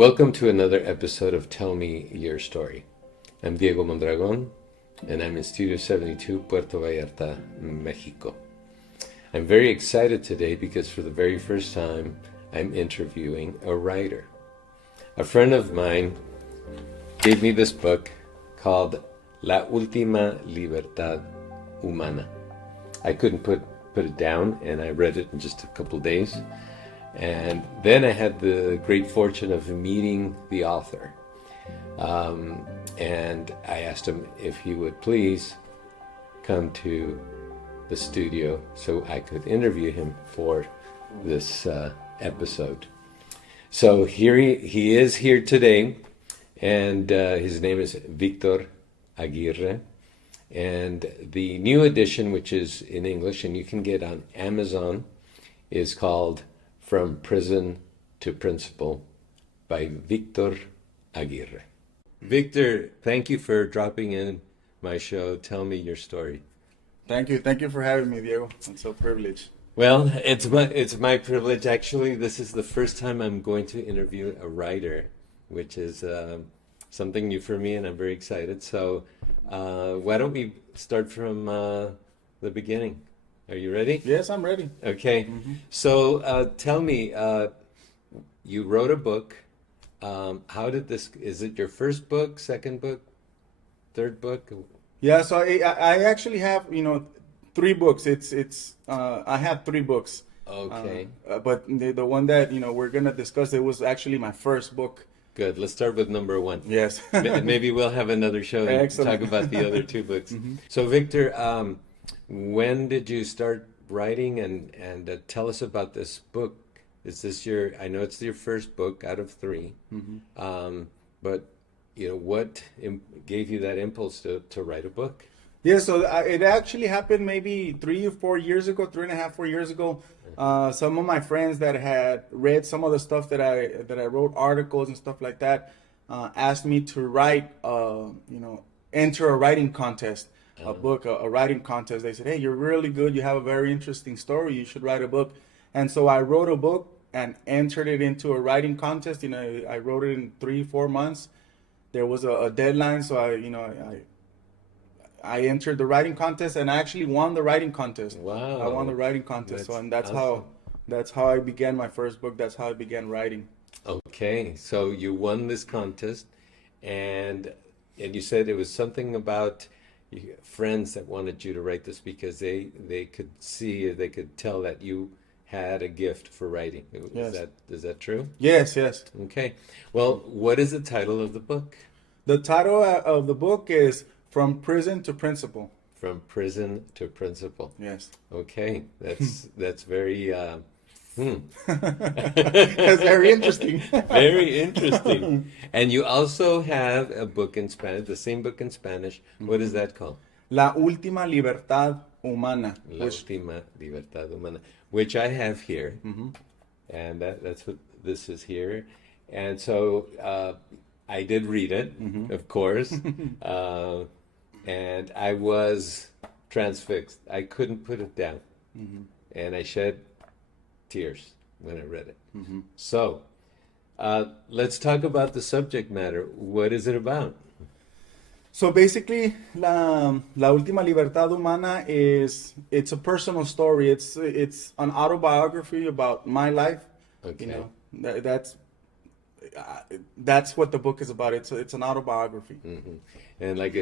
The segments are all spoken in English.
Welcome to another episode of Tell Me Your Story. I'm Diego Mondragon, and I'm in Studio 72, Puerto Vallarta, Mexico. I'm very excited today because for the very first time, I'm interviewing a writer. A friend of mine gave me this book called La Última Libertad Humana. I couldn't put it down, and I read it in just a couple days. And then I had the great fortune of meeting the author. And I asked him if he would please come to the studio so I could interview him for this episode. So here he is here today, and his name is Victor Aguirre. And the new edition, which is in English and you can get on Amazon, is called From Prison to Principle by Victor Aguirre. Victor, thank you for dropping in my show. Tell me your story. Thank you for having me, Diego. I'm so privileged. Well, it's my privilege. Actually, this is the first time I'm going to interview a writer, which is something new for me, and I'm very excited. So why don't we start from the beginning? Are you ready? Yes, I'm ready. Okay. Mm-hmm. So tell me, you wrote a book. How did this, is it your first book, second book, third book? Yeah, so I actually have, three books. I have three books. Okay. But the one that, we're going to discuss, it was actually my first book. Good. Let's start with number one. Yes. Maybe we'll have another show and talk about the other two books. Mm-hmm. So Victor, when did you start writing, and tell us about this book? Is this I know it's your first book out of three, mm-hmm. But what gave you that impulse to write a book? Yeah, so it actually happened maybe 3 or 4 years ago, 3.5, 4 years ago. Some of my friends that had read some of the stuff that I wrote, articles and stuff like that, asked me to write, enter a writing contest. A book, a writing contest. They said, hey, you're really good. You have a very interesting story. You should write a book. And so I wrote a book and entered it into a writing contest. I wrote it in 3-4 months. There was a deadline. So I entered the writing contest, and I actually won the writing contest. Wow. I won the writing contest. That's awesome. that's how I began my first book. That's how I began writing. Okay. So you won this contest, and you said it was something about friends that wanted you to write this because they could see, they could tell that you had a gift for writing. Yes. Is that true? Yes. Okay. Well, what is the title of the book? The title of the book is From Prison to Principle. From Prison to Principle. Yes. Okay. That's very That's very interesting. Very interesting. And you also have a book in Spanish, the same book in Spanish. What is that called? La Última Libertad Humana. La Última Libertad Humana, which I have here. Mm-hmm. And that's what this is here. And so I did read it, mm-hmm. of course. And I was transfixed. I couldn't put it down. Mm-hmm. And I shed tears when I read it. Mm-hmm. So let's talk about the subject matter. What is it about? So basically, La Última Libertad Humana it's a personal story. It's an autobiography about my life. Okay. That's what the book is about. It's an autobiography. Mm-hmm. And like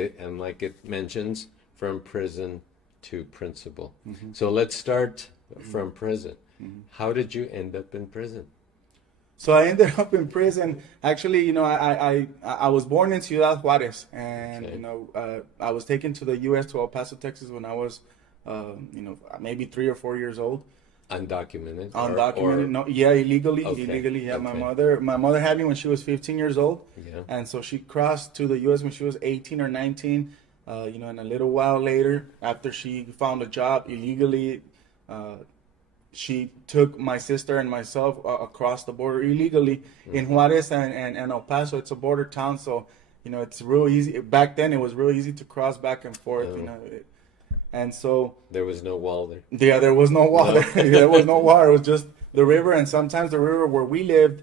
it mentions, from prison to principle. Mm-hmm. So let's start from prison. Mm-hmm. How did you end up in prison? So I ended up in prison. Actually, I was born in Ciudad Juarez, and okay. I was taken to the U.S. to El Paso, Texas, when I was, maybe 3 or 4 years old. Undocumented. Undocumented. No, yeah, illegally. Okay. Illegally. Yeah, okay. my mother had me when she was 15 years old, yeah. And so she crossed to the U.S. when she was 18 or 19. And a little while later, after she found a job illegally, she took my sister and myself across the border illegally. Mm-hmm. In Juarez and El Paso. It's a border town, so it's real easy. Back then, it was real easy to cross back and forth. Oh. And so there was no wall there. Yeah, there was no wall. No. There was no water. It was just the river, and sometimes the river where we lived,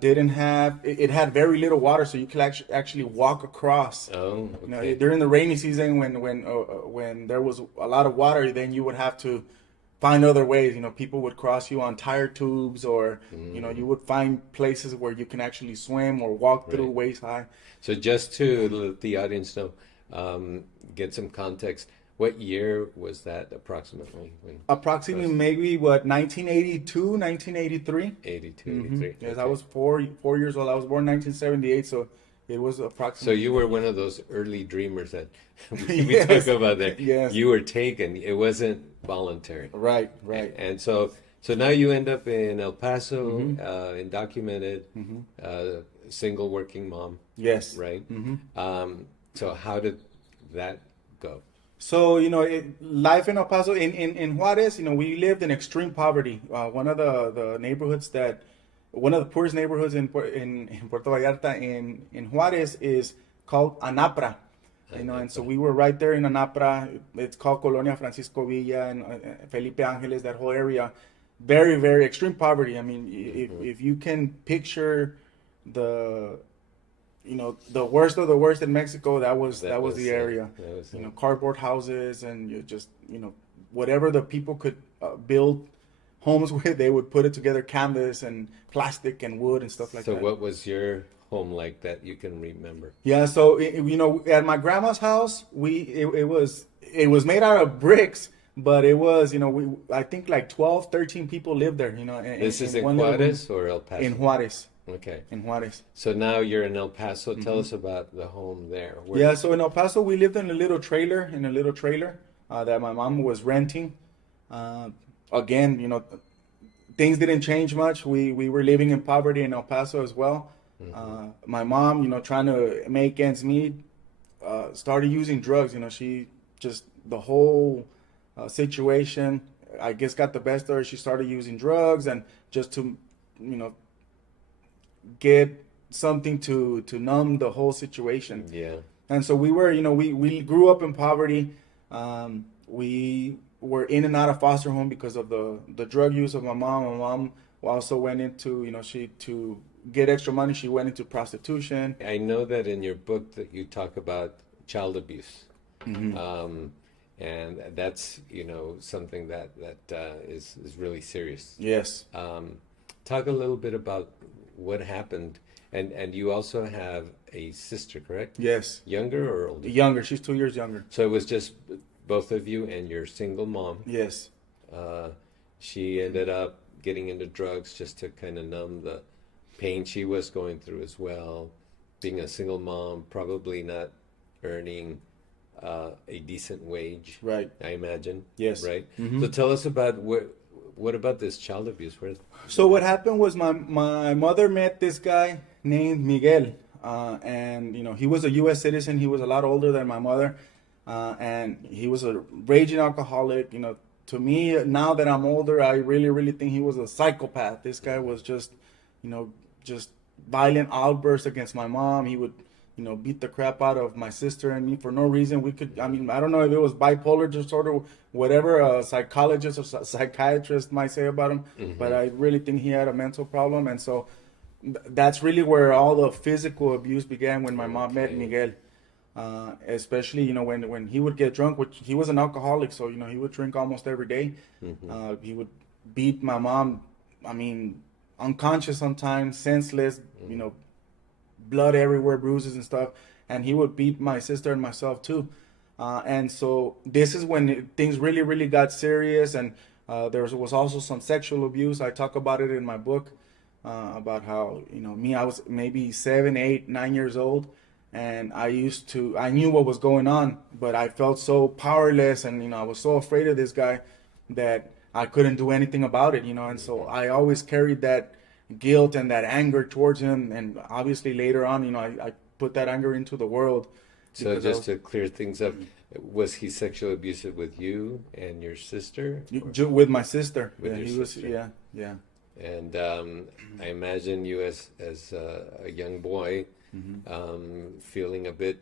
didn't have it had very little water, so you could actually walk across. Oh, You know, okay. during the rainy season, when there was a lot of water, then you would have to find other ways. You know, people would cross you on tire tubes, or you know, you would find places where you can actually swim or walk through Right. waist high. So just to let the audience know, get some context, what year was that approximately? When Approximately was maybe what 1982, 1983. 82, Mm-hmm. 83? Yes, I Okay. was four years old. I was born 1978, so it was So approximately you that were year. one of those early dreamers that we talk Yes, about there. yes, You were taken. It wasn't voluntary. right, right. And so now you end up in El Paso, Mm-hmm. undocumented, Mm-hmm. single working mom, Yes. right? Mm-hmm. So how did that go? So, you know, life in El Paso, in Juarez, you know, we lived in extreme poverty. One of the neighborhoods one of the poorest neighborhoods in Puerto Vallarta in Juarez is called Anapra. You know, and so Anapa. we were right there in Anapra. It's called Colonia Francisco Villa and Felipe Angeles, that whole area. Very, very extreme poverty. I mean, Hmm. if you can picture the you know, the worst of the worst in Mexico, That that was the was it. area. That was You know, it. cardboard houses, and you just, you know, whatever the people could build homes with, they would put it together, canvas and plastic and wood and stuff like So that. what was your home like that you can remember? Yeah, so you know, at my grandma's house, it was made out of bricks, but it was, you know, we I think like 12, 13 people lived there, you know, This is in in one little room Juarez or El in Paso? Juarez, Okay. in Juarez. So now you're in El Paso. Tell Mm-hmm. us about the home there. Where? Yeah, so in El Paso, we lived in a little trailer that my mom was renting. Uh, Again, you know, things didn't change much. We were living in poverty in El Paso as well. Hmm. My mom, you know, trying to make ends meet, started using drugs. You know, she just the whole situation, I guess, got the best of her. She started using drugs, and just to, you know, get something to numb the whole situation. Yeah. And so we were, you know, we grew up in poverty. We were in and out of foster home because of the drug use of my mom. My mom also went into, you know, she to get extra money, she went into prostitution. I know that in your book that you talk about child abuse. Hmm. Um, and that's, something that is really serious. Yes. Talk a little bit about what happened. And you also have a sister, correct? Yes. Younger or older? Younger. She's 2 years younger. So it was just both of you and your single mom. Yes. Uh, she ended up getting into drugs just to kind of numb the pain she was going through as well. Being a single mom, probably not earning a decent wage, Right. I imagine. Yes. Right? Hmm. So tell us about what about this child abuse? So what happened was my mother met this guy named Miguel, and you know, he was a U.S. citizen. He was a lot older than my mother, and he was a raging alcoholic. You know, to me now that I'm older, I really think he was a psychopath. This guy was just, you know, just violent outbursts against my mom. He would, you know, beat the crap out of my sister and me for no reason. I mean, I don't know if it was bipolar disorder, whatever a psychologist or psychiatrist might say about him, but Mm-hmm. I really think he had a mental problem. And so that's really where all the physical abuse began, when my mom met Okay. Miguel. Especially, you know, when he would get drunk, which he was an alcoholic, so you know, he would drink almost every day. Mm-hmm. He would beat my mom. I mean, unconscious sometimes, senseless. You know, blood everywhere, bruises and stuff. And he would beat my sister and myself too. And so this is when things really got serious. And there was also some sexual abuse. I talk about it in my book, about how, you know, I was maybe 7, 8, 9 years old. And I knew what was going on, but I felt so powerless, and you know, I was so afraid of this guy that I couldn't do anything about it, you know. And so I always carried that guilt and that anger towards him. And obviously later on, you know, I put that anger into the world, So because I just was to clear things up, was he sexually abusive with you and your sister? Or with my sister. with Yeah, your he was. sister? Yeah, yeah. And I imagine you as a young boy, Hmm. feeling a bit,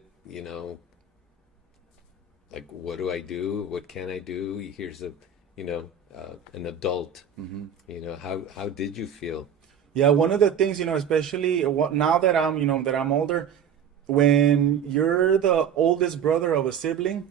like, what do I do? What can I do? Here's an adult. Hmm. How did you feel? Yeah, one of the things, especially now that I'm older, when you're the oldest brother of a sibling,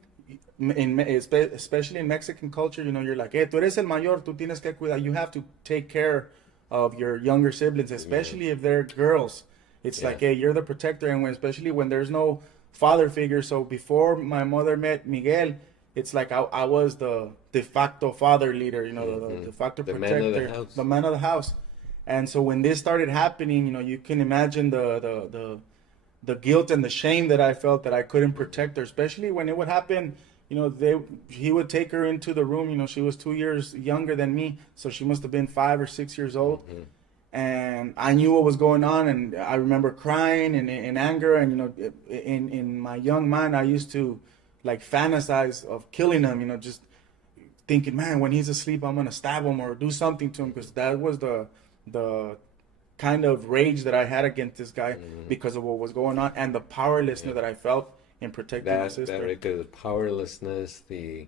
especially in Mexican culture, you're like, hey, tú eres el mayor, tú tienes que cuidar. You have to take care of your younger siblings, Yeah. especially if they're girls. It's Yeah. like, hey, you're the protector, and especially when there's no father figure. So before my mother met Miguel, it's like I was the de facto father leader, the de facto The man of the protector, house. the man of the house. And so when this started happening, you can imagine the guilt and the shame that I felt that I couldn't protect her, especially when it would happen. He would take her into the room. She was 2 years younger than me, so she must have been 5 or 6 years old. Hmm. And I knew what was going on, and I remember crying and in anger. And in my young mind, I used to like fantasize of killing him. Just thinking, man, when he's asleep, I'm gonna stab him or do something to him, because that was the kind of rage that I had against this guy because of what was going on and the powerlessness that I felt in protecting my That sister. right there, the powerlessness, the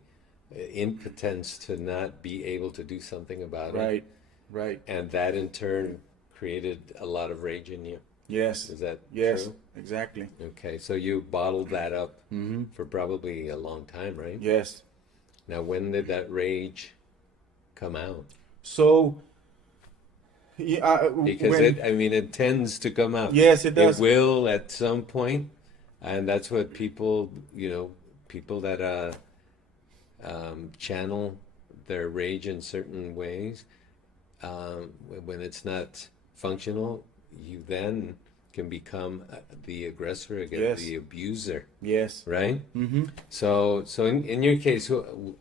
impotence to not be able to do something about it, Right, right. and that in turn created a lot of rage in you. Yes, Is that yes, true? exactly. Okay, so you bottled that up Mm-hmm. for probably a long time, right? Yes. Now, when did that rage come out? So, yeah, Because I mean, it tends to come out. yes, it It does. will at some point, and that's what people, people that channel their rage in certain ways, when it's not functional, you then can become the aggressor again, Yes, the abuser, yes. right? Mm-hmm. So in your case,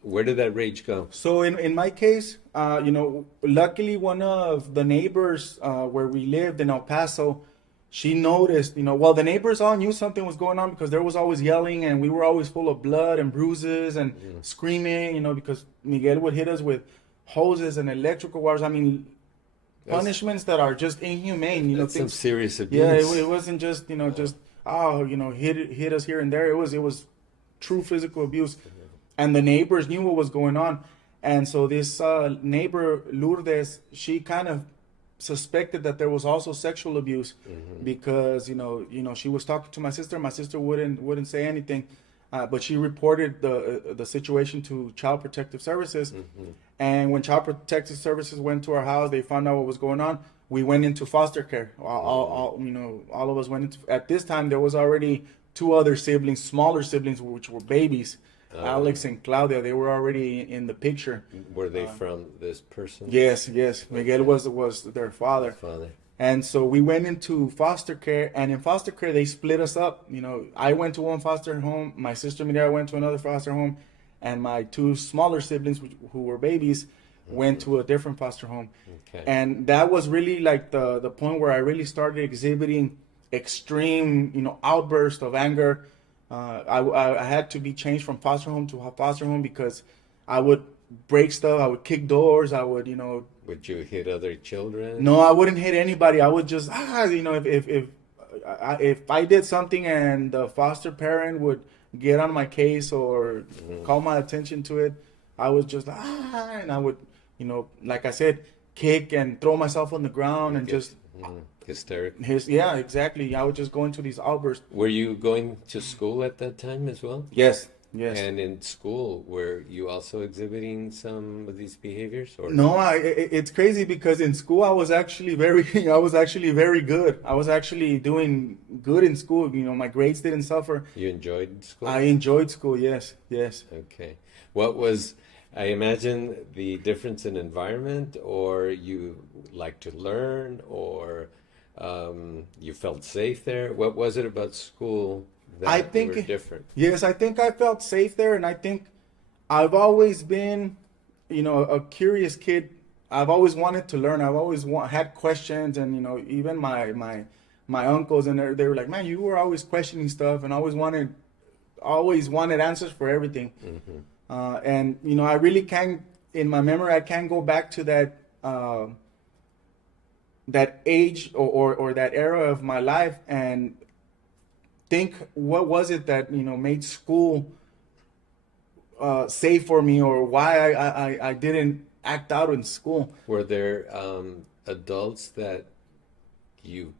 where did that rage go? So in my case, luckily one of the neighbors where we lived in El Paso, she noticed, well, the neighbors all knew something was going on because there was always yelling and we were always full of blood and bruises and screaming, because Miguel would hit us with hoses and electrical wires. I mean, That's, punishments that are just inhumane, that's some things. serious Yeah, abuse. it wasn't just, just, oh, hit us here and there. It was true physical abuse, and the neighbors knew what was going on. And so this neighbor Lourdes, she kind of suspected that there was also sexual abuse, because she was talking to my sister. My sister wouldn't say anything, but she reported the situation to Child Protective Services. And when Child Protective Services went to our house, they found out what was going on. We went into foster care. All of us went into. At this time, there was already two other siblings, smaller siblings, which were babies. Alex and Claudia, they were already in the picture. Were they from this person? Yes, yes. Miguel was their father. Father. And so we went into foster care, and in foster care they split us up. I went to one foster home, my sister Miriam went to another foster home, and my two smaller siblings, who were babies, went to a different foster home. Okay. And that was really like the point where I really started exhibiting extreme, outburst of anger. I had to be changed from foster home to foster home because I would break stuff. I would kick doors. I would, Would you hit other children? no, I wouldn't hit anybody. I would just, if I did something and the foster parent would get on my case or call my attention to it, I was just, and I would, like I said, kick and throw myself on the ground and just, Hysteric. yeah, exactly. I would just go into these outbursts. Were you going to school at that time as well? Yes, yes. And in school, were you also exhibiting some of these behaviors, or No, it's crazy because in school I was actually very good. I was actually doing good in school. My grades didn't suffer. you enjoyed school? I enjoyed school. Yes, yes. Okay. What was, I imagine, the difference in environment, or you like to learn, or you felt safe there? What was it about school that I think were different? Yes, I think I felt safe there, and I think I've always been, a curious kid. I've always wanted to learn. I've always had questions, and even my uncles, and they were like, "Man, you were always questioning stuff, and always wanted answers for everything." And I really can't, in my memory, I can't go back to that age or that era of my life and think what was it that made school safe for me, or why I didn't act out in school. Were there adults that you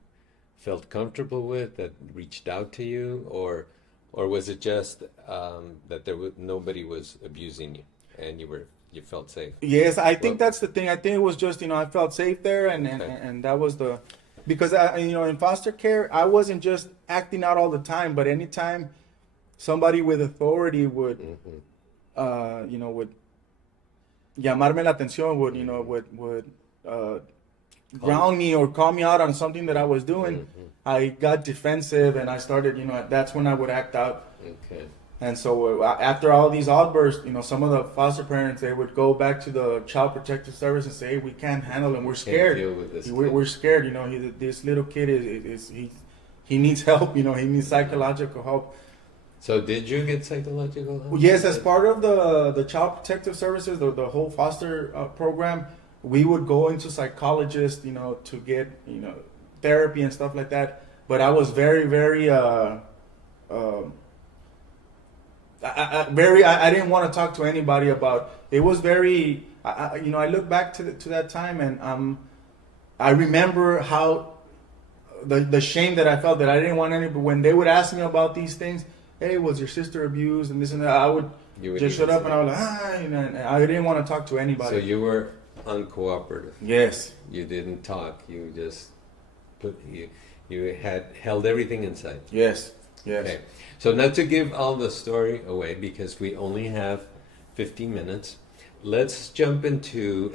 felt comfortable with, that reached out to you, or was it just that nobody was abusing you and you felt safe? Yes, I think Well, that's the thing. I think it was just, I felt safe there, okay. and that was because in foster care, I wasn't just acting out all the time, but anytime somebody with authority would, Mm-hmm. would llamarme la atención, would, Mm-hmm. would uh, Call. ground me or call me out on something that I was doing, Mm-hmm. I got defensive and I started, that's when I would act out. Okay. And so after all these outbursts, some of the foster parents, they would go back to the Child Protective Service and say, hey, we can't handle him. We're scared. Can't deal with this We're kid. scared. This little kid he needs help. He needs psychological help. So did you get psychological help? Yes, as part of the Child Protective Services, the whole foster program, we would go into psychologists, to get, therapy and stuff like that. But I was very, very, I didn't want to talk to anybody about. It was very, I look back to that time, and I remember how the shame that I felt, that I didn't want anybody, when they would ask me about these things. Hey, was your sister abused and this and that? I would just shut up and I was like, and I didn't want to talk to anybody. So you were uncooperative. Yes. You didn't talk. You just you had held everything inside. Yes. Yes. Okay. So not to give all the story away, because we only have 15 minutes. Let's jump into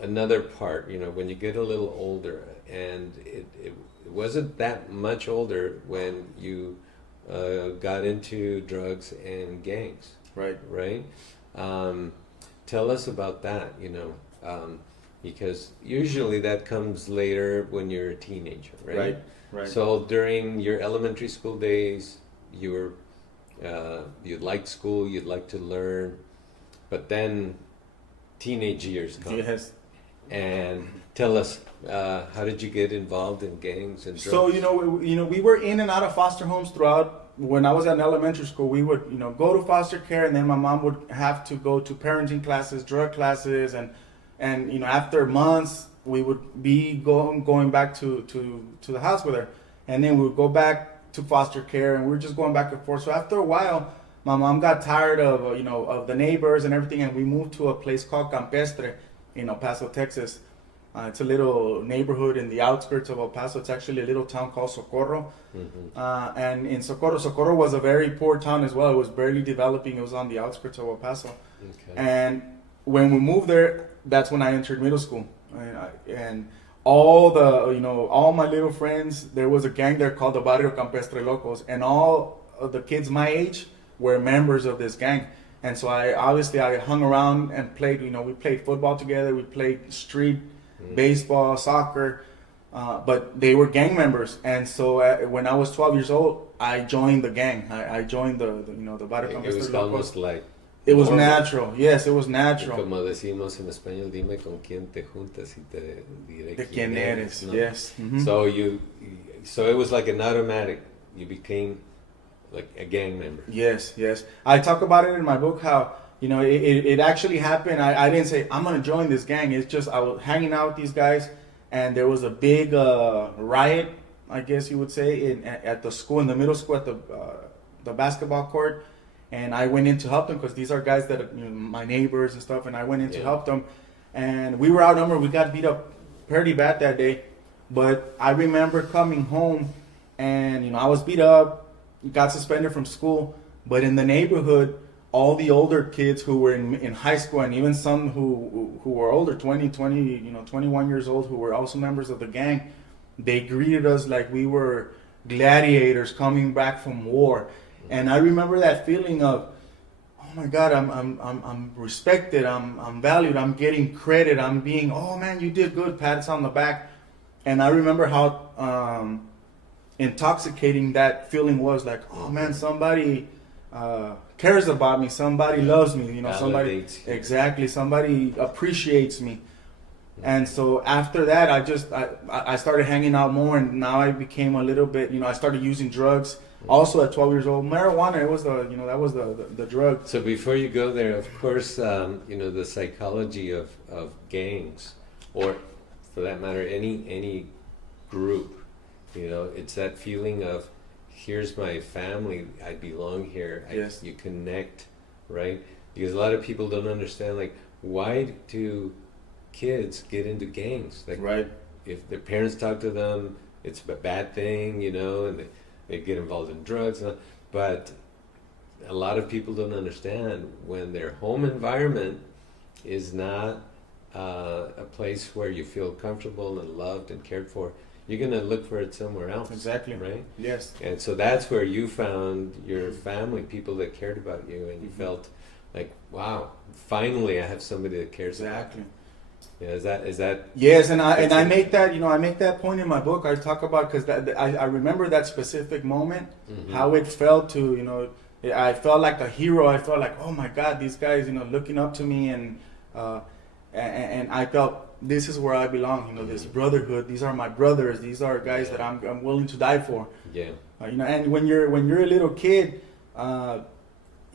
another part. When you get a little older, and it wasn't that much older when you got into drugs and gangs. Right. Right? Tell us about that, because usually that comes later when you're a teenager, right? Right. Right. So during your elementary school days, you liked school, you'd like to learn, but then teenage years come. Yes. And tell us, how did you get involved in gangs and drugs? So we were in and out of foster homes throughout. When I was in elementary school, we would go to foster care, and then my mom would have to go to parenting classes, drug classes, and after months we would be going back to the house with her, and then we would go back to foster care, and we were just going back and forth. So after a while, my mom got tired of of the neighbors and everything, and we moved to a place called Campestre in El Paso, Texas. It's a little neighborhood in the outskirts of El Paso. It's actually a little town called Socorro. Mm-hmm. And in Socorro was a very poor town as well. It was barely developing. It was on the outskirts of El Paso. Okay. And when we moved there, that's when I entered middle school. And all my little friends, there was a gang there called the Barrio Campestre Locos. And all of the kids my age were members of this gang. And so I hung around and played, we played football together. We played street baseball, soccer, but they were gang members. And so when I was 12 years old, I joined the gang. I joined the Barrio Campestre It was Locos. almost like It was normal. natural. Yes, it was natural. Como decimos en español, dime con quién te juntas y te diré De quién eres. ¿no? Yes. Mm-hmm. So it was like an automatic. You became like a gang member. Yes. I talk about it in my book how it actually happened. I didn't say I'm gonna join this gang. It's just I was hanging out with these guys, and there was a big riot, I guess you would say, at the school, in the middle school, at the basketball court. And I went in to help them because these are guys that are my neighbors and stuff. And I went in to help them, and we were outnumbered. We got beat up pretty bad that day. But I remember coming home, and I was beat up, got suspended from school. But in the neighborhood, all the older kids who were in high school, and even some who were older, 21 years old, who were also members of the gang, they greeted us like we were gladiators coming back from war. And I remember that feeling of, oh my God, I'm respected, I'm valued, I'm getting credit, I'm being, oh man, you did good, pats on the back. And I remember how intoxicating that feeling was, like, oh man, somebody cares about me, somebody loves me, somebody, Validates you. exactly, somebody appreciates me. And so after that, I started hanging out more, and now I became a little bit, I started using drugs. Also at 12 years old, marijuana, it was that was the drug. So before you go there, of course, the psychology of gangs, or for that matter, any group. You know, it's that feeling of, here's my family, I belong here. Yes. You connect, right? Because a lot of people don't understand, like, why do kids get into gangs? Like, Right. if their parents talk to them, it's a bad thing, you know, and they get involved in drugs. But a lot of people don't understand, when their home environment is not a place where you feel comfortable and loved and cared for, you're going to look for it somewhere else. Exactly. Right? Yes. And so that's where you found your family, people that cared about you, and you felt like, wow, finally I have somebody that cares Exactly. about me. Yeah, is that Yes, and I make that, you know, I make that point in my book. I talk about, because I remember that specific moment, how it felt to, you know, I felt like a hero. I felt like, oh my God, these guys, you know, looking up to me, and I felt, this is where I belong. You know, this brotherhood. These are my brothers. These are guys that I'm willing to die for. Yeah. You know, and when you're a little kid,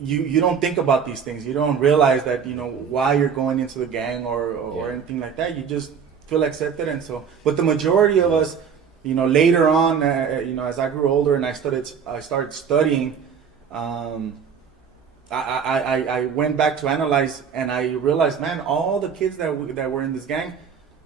you don't think about these things. You don't realize that, you know, why you're going into the gang or anything like that. You just feel accepted, and so. But the majority of us, you know, later on, you know, as I grew older and I started studying. I went back to analyze, and I realized, man, all the kids that were in this gang,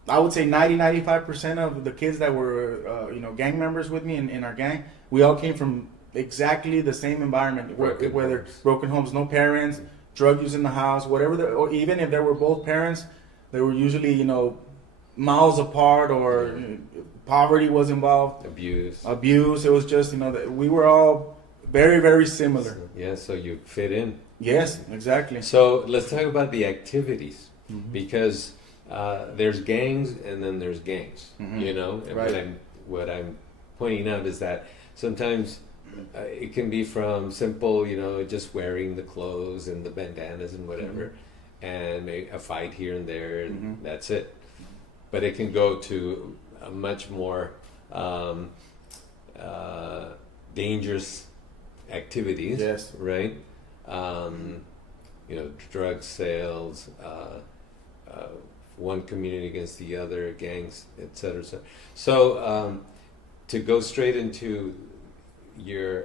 I would say 95% of the kids that were, you know, gang members with me in our gang, we all came from exactly the same environment, whether broken homes, no parents, drug use in the house, whatever, or even if there were both parents, they were usually, you know, miles apart, or poverty was involved. Abuse. It was just, you know, we were all very, very similar. Yeah, so you fit in. Yes, exactly. So let's talk about the activities, because there's gangs and then there's gangs, you know. And Right. what I'm pointing out is that sometimes it can be from simple, you know, just wearing the clothes and the bandanas and whatever, and a fight here and there, and that's it. But it can go to a much more dangerous activities. Yes. Right. You know, drug sales, one community against the other, gangs, etc. So to go straight into your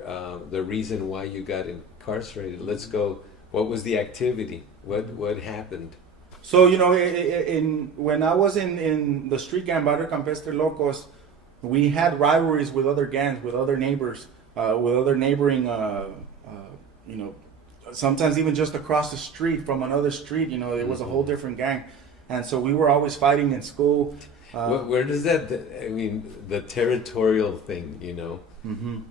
the reason why you got incarcerated, let's go. What was the activity? What happened? So, you know, when I was in the street gang, Barrio Campestre Locos, we had rivalries with other gangs, with other neighbors, with other neighboring, you know, sometimes even just across the street from another street, you know, it was a whole different gang. And so we were always fighting in school. Where does that, I mean, the territorial thing, you know,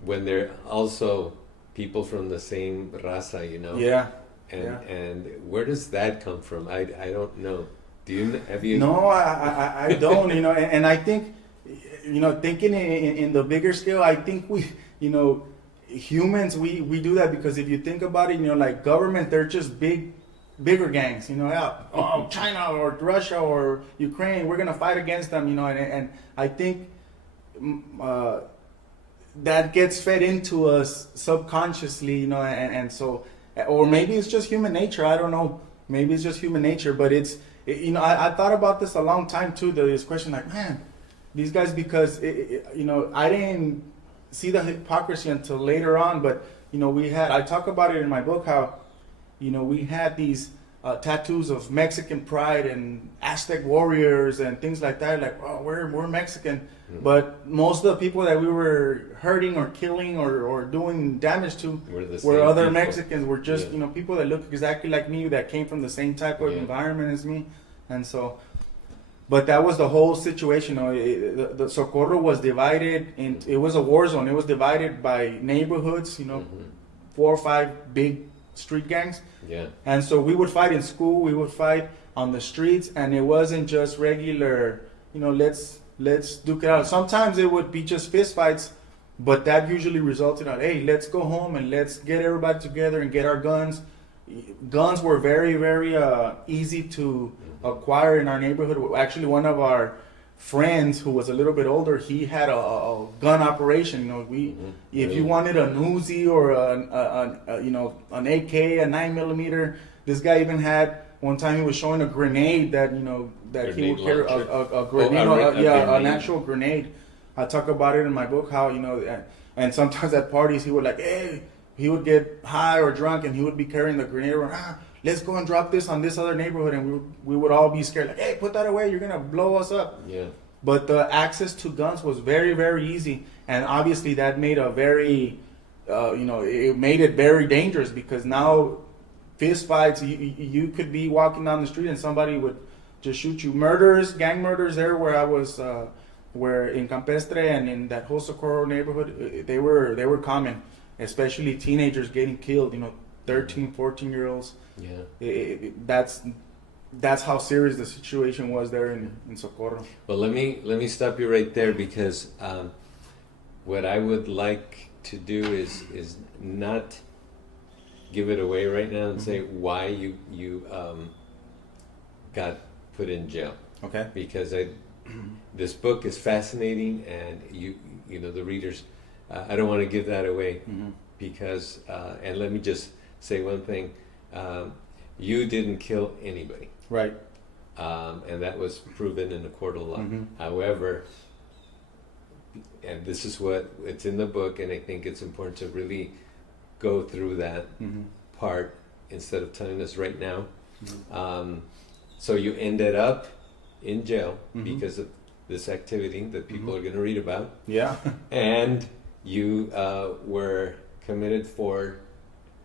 when they're also people from the same raza, you know? Yeah. And where does that come from? I don't know. Have you? No, I don't, you know, and I think, you know, thinking in the bigger scale, I think we, you know, humans, we do that because if you think about it, you know, like government, they're just bigger gangs, you know, China or Russia or Ukraine, we're going to fight against them, you know, and I think that gets fed into us subconsciously, you know, and so, or maybe it's just human nature, I don't know, maybe it's just human nature, but you know, I thought about this a long time too, this question, like, man, these guys, because, you know, I didn't see the hypocrisy until later on, but, you know, I talk about it in my book, how, you know, we had these tattoos of Mexican pride and Aztec warriors and things like that, like, oh, we're Mexican, but most of the people that we were hurting or killing or doing damage to were other people. Mexicans, were just, you know, people that look exactly like me, that came from the same type of environment as me, and so, but that was the whole situation. You know, the Socorro was divided, it was a war zone, it was divided by neighborhoods, you know, 4 or 5 big street gangs. Yeah. And so we would fight in school, we would fight on the streets, and it wasn't just regular, you know, let's duke it out. Sometimes it would be just fist fights, but that usually resulted in, hey, let's go home and let's get everybody together and get our guns. Guns were very, very easy to acquire in our neighborhood. Actually, one of our friends who was a little bit older, he had a gun operation. You know, if you wanted an Uzi or you know, an AK, a 9mm, this guy even had, one time he was showing a grenade that, you know, that he would carry, a grenade, an actual grenade. I talk about it in my book how, and sometimes at parties he would like, hey, he would get high or drunk and he would be carrying the grenade around. Let's go and drop this on this other neighborhood, and we would all be scared like, hey, put that away, you're gonna blow us up. Yeah. But the access to guns was very, very easy, and obviously that made a very, it made it very dangerous, because now fist fights, you could be walking down the street and somebody would just shoot you. Murders, gang murders there where I was, where in Campestre and in that whole Socorro neighborhood, they were common, especially teenagers getting killed, 13, 14-year-olds. Yeah. That's how serious the situation was there in Socorro. Well, let me stop you right there, because what I would like to do is not give it away right now and say why you got put in jail. Okay. Because this book is fascinating, and the readers, I don't want to give that away, because and let me just say one thing, you didn't kill anybody. Right. And that was proven in a court of law. However, and this is what it's in the book, and I think it's important to really go through that part instead of telling us right now. So you ended up in jail because of this activity that people are going to read about. Yeah. And you were committed for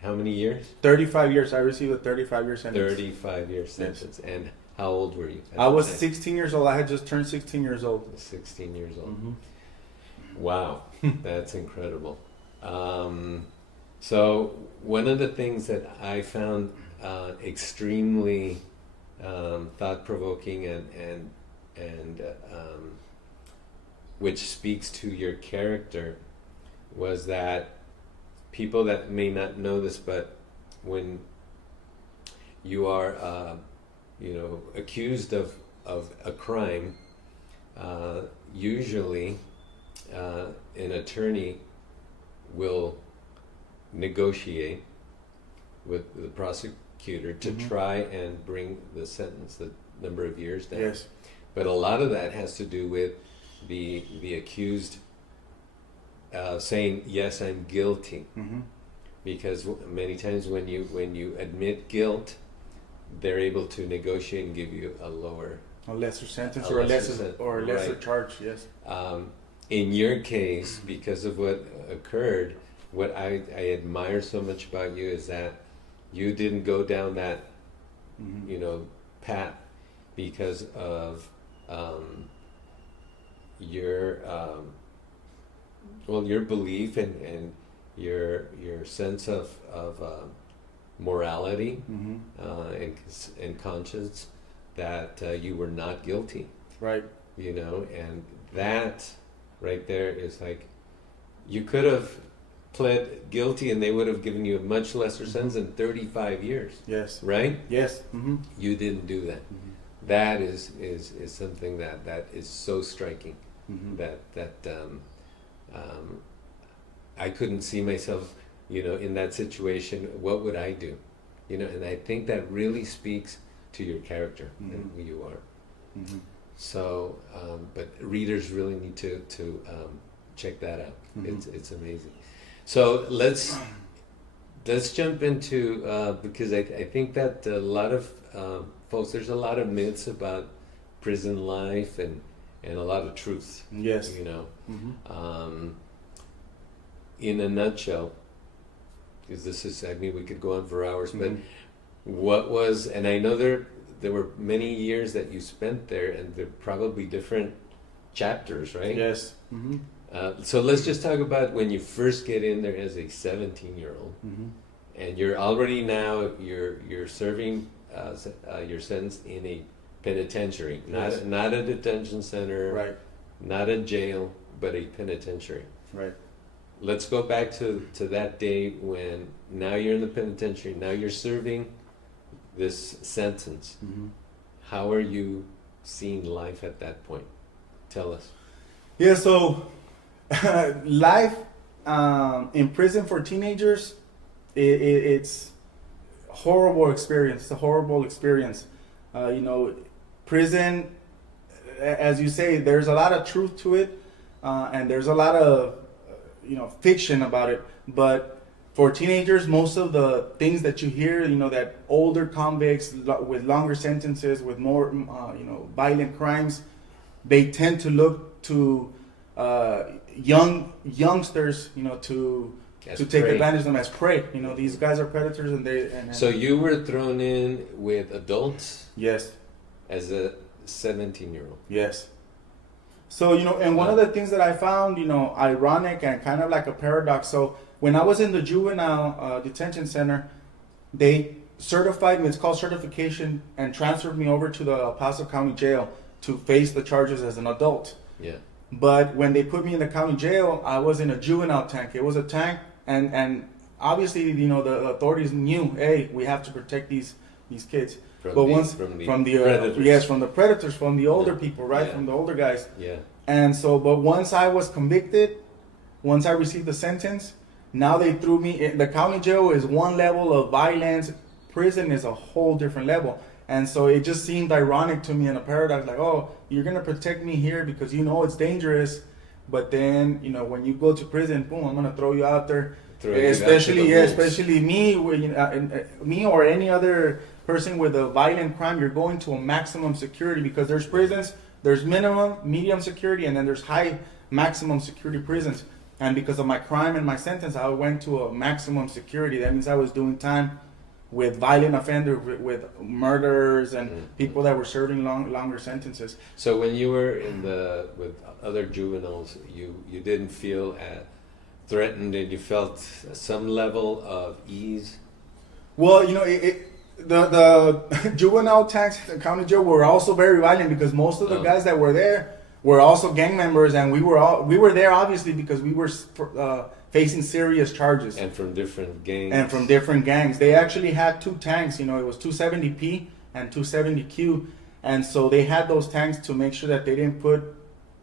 how many years? 35 years. I received a 35-year sentence. 35-year sentence. Yes. And how old were you? I was 16 years old. I had just turned 16 years old. 16 years old. Wow. That's incredible. So one of the things that I found extremely thought-provoking and which speaks to your character was that people that may not know this, but when you are accused of a crime, usually an attorney will negotiate with the prosecutor to try and bring the sentence, the number of years down. Yes. But a lot of that has to do with the accused saying, yes, I'm guilty. Because many times when you admit guilt, they're able to negotiate and give you a lesser sentence or a lesser charge. Yes. In your case, because of what occurred, what I admire so much about you is that you didn't go down that path because of your belief and your sense of morality and conscience that you were not guilty. Right. And that right there is like, you could have pled guilty and they would have given you a much lesser sentence than 35 years. Yes. Right? Yes. You didn't do that. That is something that is so striking that I couldn't see myself, in that situation. What would I do? And I think that really speaks to your character and who you are. So, but readers really need to check that out. It's amazing. So let's jump into because I think that a lot of folks, there's a lot of myths about prison life and a lot of truth. Yes. In a nutshell, because we could go on for hours, but what was, and I know there were many years that you spent there, and they're probably different chapters, right? Yes. So let's just talk about when you first get in there as a 17-year-old, and you're already now you're serving your sentence in a penitentiary, not a detention center, right? Not a jail, but a penitentiary, right? Let's go back to that day when now you're in the penitentiary, now you're serving this sentence. How are you seeing life at that point? Tell us. Yeah, so life in prison for teenagers, it's a horrible experience. It's a horrible experience. Prison, as you say, there's a lot of truth to it. and there's a lot of fiction about it. But for teenagers, most of the things that you hear, that older convicts with longer sentences, with more violent crimes, they tend to look to youngsters, to take advantage of them as prey. These guys are predators, and so you were thrown in with adults. Yes. As a 17-year-old. Yes. So, and one of the things that I found, ironic and kind of like a paradox. So when I was in the juvenile detention center, they certified me, it's called certification, and transferred me over to the El Paso County Jail to face the charges as an adult. Yeah. But when they put me in the county jail, I was in a juvenile tank. It was a tank, and obviously, the authorities knew, hey, we have to protect these kids. From the predators, from the older people, right? Yeah. From the older guys. Yeah. And so, but once I was convicted, once I received the sentence, now they threw me. The county jail is one level of violence. Prison is a whole different level. And so it just seemed ironic to me, in a paradox, like, oh, you're gonna protect me here because it's dangerous, but then when you go to prison, boom, I'm gonna throw you out there. Especially me, me or any other person with a violent crime. You're going to a maximum security, because there's prisons, there's minimum, medium security, and then there's high maximum security prisons. And because of my crime and my sentence, I went to a maximum security. That means I was doing time with violent offenders, with murderers, and people that were serving longer sentences. So when you were with other juveniles, you didn't feel threatened, and you felt some level of ease? Well, the juvenile tanks, the county jail, were also very violent, because most of the guys that were there were also gang members, and we were there obviously because we were facing serious charges. And from different gangs. They actually had two tanks. It was 270P and 270Q, and so they had those tanks to make sure that they didn't put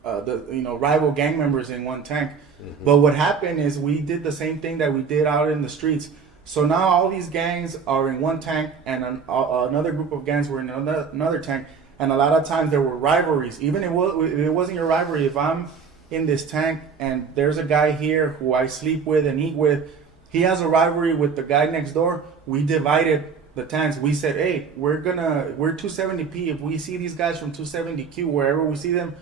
rival gang members in one tank. Mm-hmm. But what happened is we did the same thing that we did out in the streets. So now all these gangs are in one tank, and another group of gangs were in another tank. And a lot of times there were rivalries. Even if it wasn't your rivalry, if I'm in this tank and there's a guy here who I sleep with and eat with, he has a rivalry with the guy next door. We divided the tanks. We said, hey, we're 270P. If we see these guys from 270Q, wherever we see them,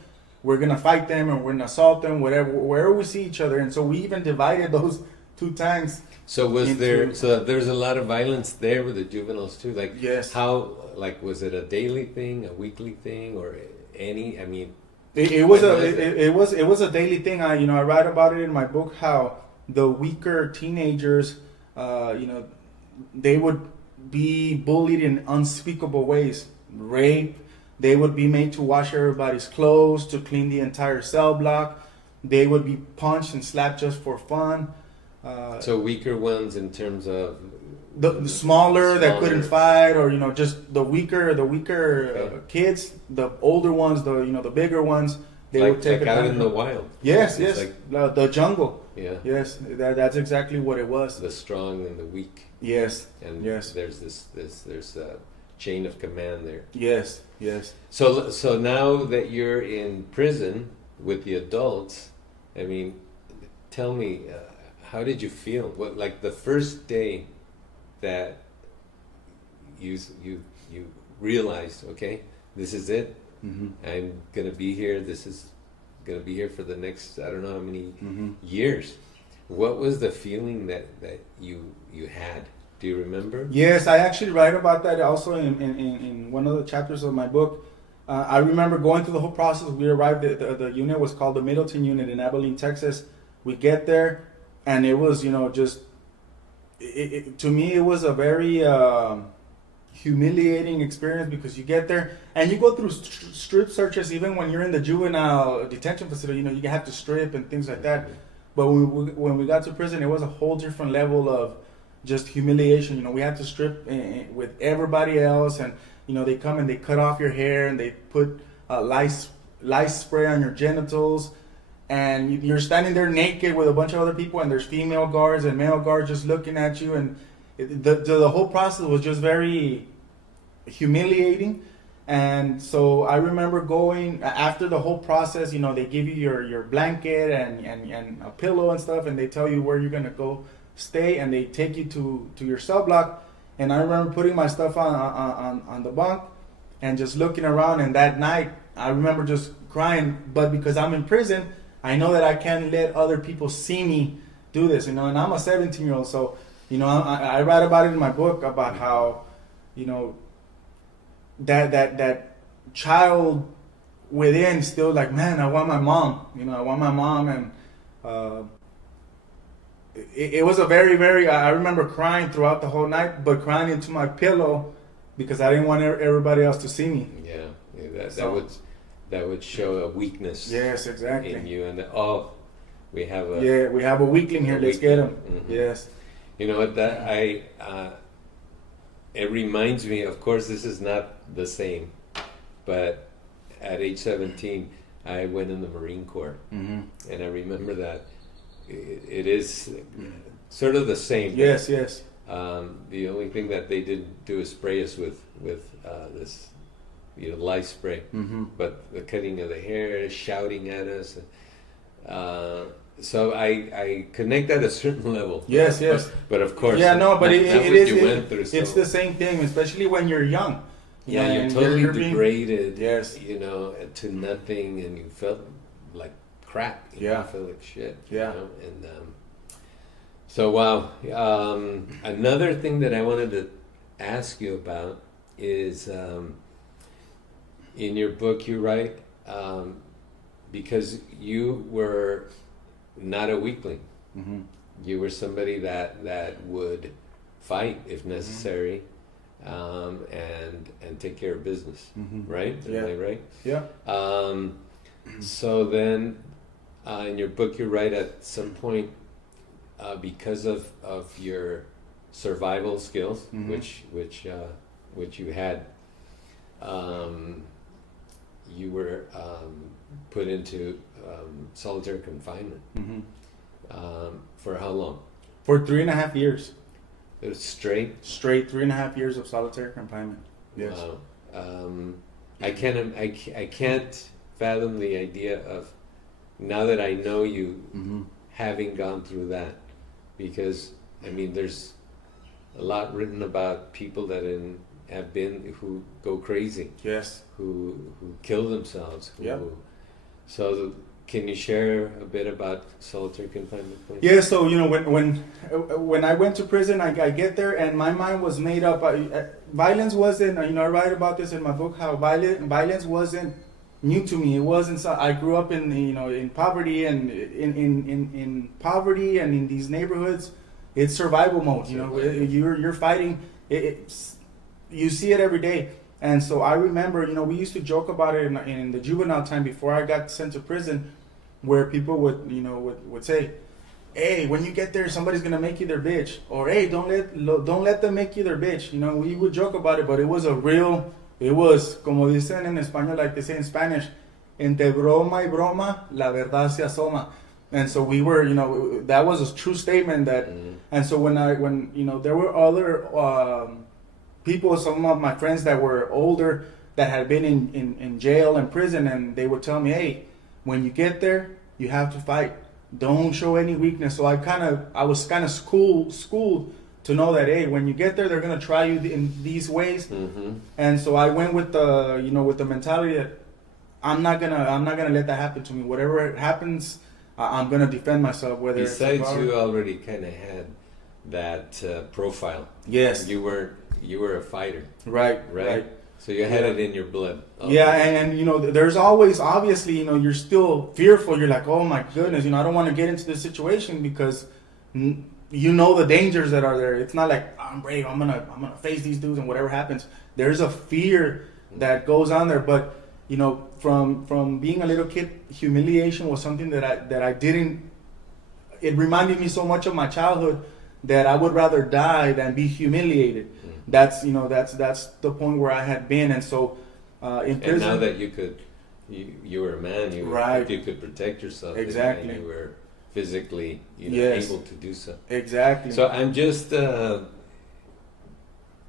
we're gonna fight them, and we're gonna assault them, wherever we see each other. And so we even divided those two tanks. So there's a lot of violence there with the juveniles too? Like, yes. How, like, was it a daily thing, a weekly thing, or any? I mean, it was a daily thing. I write about it in my book, how the weaker teenagers, they would be bullied in unspeakable ways, rape. They would be made to wash everybody's clothes, to clean the entire cell block. They would be punched and slapped just for fun. So weaker ones in terms of the smaller that couldn't fight, or just the weaker kids. The older ones, the bigger ones, they would take it out in the wild. Yes, the jungle. Yeah. Yes, that's exactly what it was. The strong and the weak. Yes. And yes. There's a chain of command there. Yes. So now that you're in prison with the adults, I mean, tell me, how did you feel? What, like the first day that you realized, okay, this is it. Mm-hmm. I'm gonna be here. This is gonna be here for the next, I don't know how many years. What was the feeling that you had? Do you remember? Yes, I actually write about that also in one of the chapters of my book. I remember going through the whole process. We arrived at the unit was called the Middleton Unit in Abilene, Texas. We get there, and it was, to me, it was a very humiliating experience, because you get there and you go through strip searches. Even when you're in the juvenile detention facility, you have to strip and things like that. But when we got to prison, it was a whole different level of just humiliation. We had to strip with everybody else, and they come and they cut off your hair, and they put lice spray on your genitals, and you're standing there naked with a bunch of other people, and there's female guards and male guards just looking at you, and the whole process was just very humiliating. And so I remember going after the whole process. You know, they give you your blanket and a pillow and stuff, and they tell you where you're gonna go stay, and they take you to your cell block. And I remember putting my stuff on the bunk and just looking around. And that night, I remember just crying. But because I'm in prison, I know that I can't let other people see me do this. You know, and I'm a 17-year-old, so you know, I write about it in my book about how, you know, that child within still like, man, I want my mom. You know, I want my mom, and it was a very, very. I remember crying throughout the whole night, but crying into my pillow because I didn't want everybody else to see me. Yeah, that would show a weakness. Yes, exactly. In you, and we have a we have a weakling here. Let's get him. Mm-hmm. Yes. You know what? It reminds me. Of course, this is not the same, but at age 17, I went in the Marine Corps, mm-hmm. and I remember that it is sort of the same. Yes, yes. The only thing that they didn't do is spray us with this, you know, lice spray, mm-hmm. but the cutting of the hair, shouting at us. So I connect at a certain level. Yes, yes. But of course, yeah, no, but it is. You went through, so. It's the same thing, especially when you're young. Yeah, you're totally degraded. Yes. You know, to nothing, and you felt like crap. You felt like shit. Yeah. You know? And so wow. Another thing that I wanted to ask you about is in your book you write because you were not a weakling. Mm-hmm. You were somebody that would fight if necessary, and take care of business, mm-hmm. right? Yeah. Am I right? Yeah. So then, in your book, you write at some point, because of your survival skills, mm-hmm. which you had, you were put into solitary confinement. Mm-hmm. For how long? For 3.5 years. It was straight. Straight 3.5 years of solitary confinement. Yes. Wow. I can't fathom the idea of, now that I know you, mm-hmm. having gone through that, because I mean, there's a lot written about people that who go crazy. Yes. Who kill themselves. Yep. So can you share a bit about solitary confinement? Please? Yeah. So you know, when I went to prison, I get there and my mind was made up. Violence wasn't. You know, I write about this in my book how violence wasn't new to me. It wasn't. So I grew up in poverty, and in poverty and in these neighborhoods, it's survival mode. You know, you're fighting. You see it every day. And so I remember, you know, we used to joke about it in the juvenile time before I got sent to prison, where people would say, "Hey, when you get there, somebody's gonna make you their bitch," or "Hey, don't let them make you their bitch." You know, we would joke about it, but it was como dicen en español, like they say in Spanish, entre broma y broma, la verdad se asoma. And so we were, you know, that was a true statement that, and so when you know, there were other people, some of my friends that were older that had been in jail and prison, and they would tell me, "Hey, when you get there, you have to fight. Don't show any weakness." So I was kind of schooled to know that, hey, when you get there, they're gonna try you in these ways. Mm-hmm. And so I went with the mentality that I'm not gonna let that happen to me. Whatever happens, I'm gonna defend myself. Whether besides, you already kind of had that profile. Yes, you were a fighter. Right. So you had it in your blood. Yeah, and you know, there's always, obviously, you know, you're still fearful. You're like, oh my goodness, you know, I don't want to get into this situation because you know the dangers that are there. It's not like I'm brave. I'm gonna face these dudes and whatever happens. There's a fear that goes on there. But you know, from being a little kid, humiliation was something that I didn't. It reminded me so much of my childhood that I would rather die than be humiliated. That's the point where I had been, and so in prison. And now that you were a man, you could protect yourself. Exactly. And you were physically able to do so. Exactly. So I'm just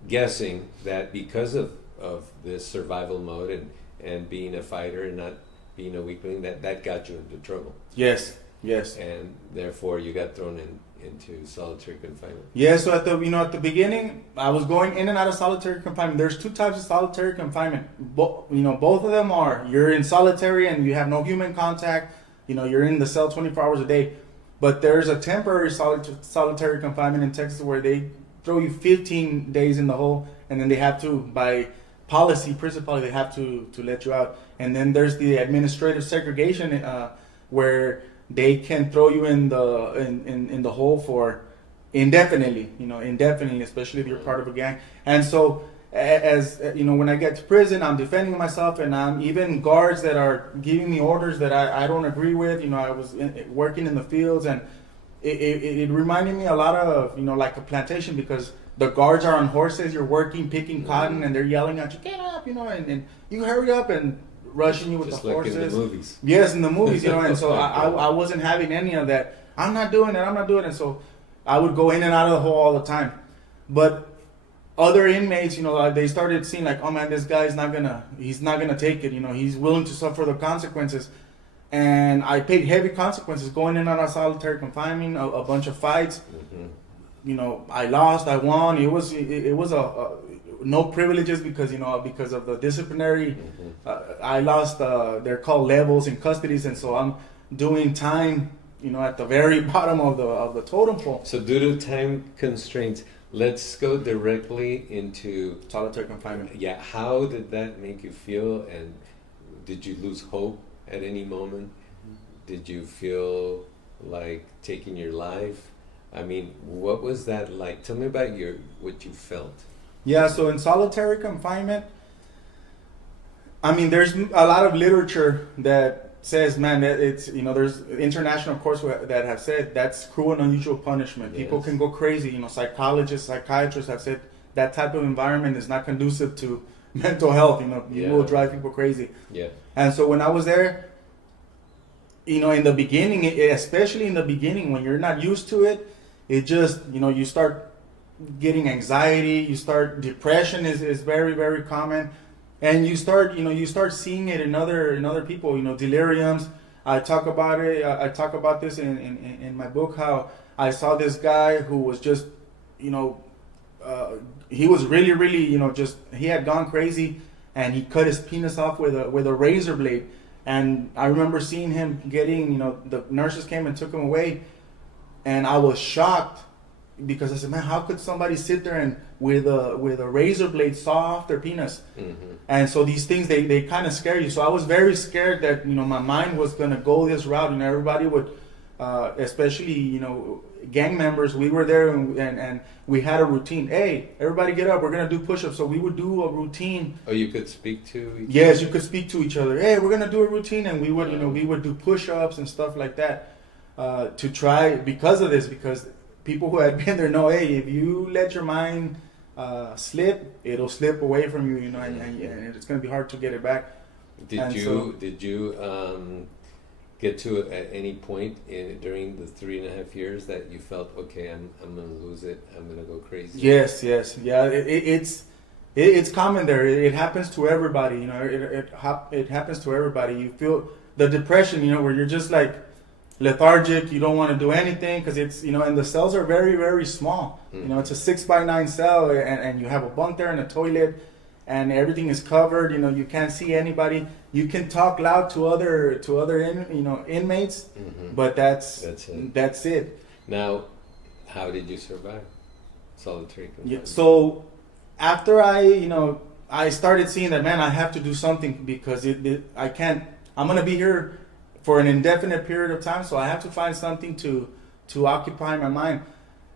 guessing that because of of this survival mode and being a fighter and not being a weakling, that got you into trouble. Yes, yes. And therefore you got thrown into solitary confinement. Yeah, so at the beginning, I was going in and out of solitary confinement. There's two types of solitary confinement. Both of them are, you're in solitary and you have no human contact. You're in the cell 24 hours a day. But there's a temporary solitary confinement in Texas where they throw you 15 days in the hole, and then they have to, by policy, prison policy, they have to let you out. And then there's the administrative segregation where they can throw you in the hole for indefinitely, especially if you're part of a gang. And so, as when I get to prison, I'm defending myself, and I'm even guards that are giving me orders that I don't agree with. I was working in the fields, and it reminded me a lot of like a plantation, because the guards are on horses. You're working, picking cotton, and they're yelling at you, "Get up!" And you hurry up and rushing you with just the like horses. in the movies. Yes, in the movies, and so I wasn't having any of that. I'm not doing it. And so I would go in and out of the hole all the time. But other inmates, they started seeing like, oh man, this guy's he's not gonna take it. He's willing to suffer the consequences. And I paid heavy consequences going in and out of solitary confinement, a bunch of fights. Mm-hmm. I lost, I won. It was a no privileges because of the disciplinary. Mm-hmm. I lost. They're called levels in custodies, and so I'm doing time. At the very bottom of the totem pole. So due to time constraints, let's go directly into solitary confinement. Yeah, how did that make you feel, and did you lose hope at any moment? Did you feel like taking your life? I mean, what was that like? Tell me about what you felt. Yeah, so in solitary confinement, I mean, there's a lot of literature that says, man, that it's there's international courts that have said that's cruel and unusual punishment. Yes. People can go crazy. Psychologists, psychiatrists have said that type of environment is not conducive to mental health. You will drive people crazy. Yeah. And so when I was there, in the beginning, especially in the beginning, when you're not used to it, it just you start getting anxiety. You start depression is very, very common. And you start seeing it in other people, deliriums. I talk about it. I talk about this in my book, how I saw this guy who was just, he was really, really, he had gone crazy, and he cut his penis off with a razor blade. And I remember seeing him getting, the nurses came and took him away, and I was shocked. Because I said, man, how could somebody sit there and with a razor blade saw off their penis? Mm-hmm. And so these things, they kind of scare you. So I was very scared that my mind was gonna go this route. Everybody would, especially gang members. We were there and we had a routine. Hey, everybody get up. We're gonna do push-ups. So we would do a routine. Oh, you could speak to each other? Yes, you could speak to each other. Hey, we're gonna do a routine, and we would we would do push-ups and stuff like that to try because of this because. People who had been there know, hey, if you let your mind slip, it'll slip away from you, and it's going to be hard to get it back. Did you get to at any point during the 3.5 years that you felt, okay, I'm going to lose it, I'm going to go crazy? Yes, yeah, it's common there. It happens to everybody, it happens to everybody. You feel the depression, where you're just like lethargic, you don't want to do anything because it's and the cells are very, very small. Mm-hmm. It's a 6x9 cell, and you have a bunk there and a toilet, and everything is covered. You can't see anybody. You can talk loud to other inmates, mm-hmm. but that's it. Now, how did you survive solitary confinement? Yeah, so after I started seeing that, man, I have to do something because I can't. I'm gonna be here for an indefinite period of time, so I have to find something to occupy my mind.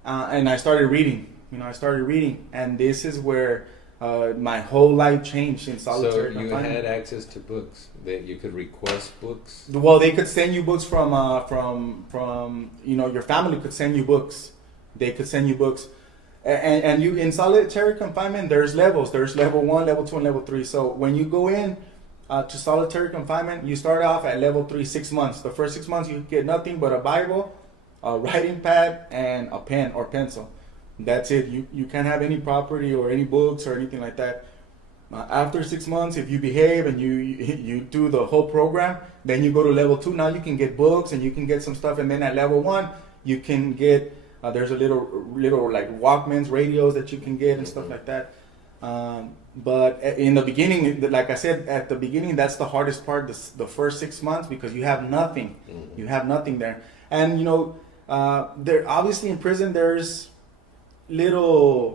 And I started reading. And this is where my whole life changed in solitary confinement. So you had access to books. That you could request books. Well, they could send you books from your family could send you books. They could send you books. And you in solitary confinement, there's levels. There's level 1, level 2, and level 3. So when you go in to solitary confinement, you start off at level 3, 6 months. The first 6 months, you get nothing but a Bible, a writing pad, and a pen or pencil. That's it. You can't have any property or any books or anything like that. After 6 months, if you behave and you do the whole program, then you go to level 2. Now you can get books and you can get some stuff, and then at level 1, you can get there's a little like Walkmans, radios that you can get and stuff like that. But in the beginning, like I said, at the beginning, that's the hardest part, the first 6 months, because you have nothing. Mm-hmm. You have nothing there. And, there obviously in prison, there's a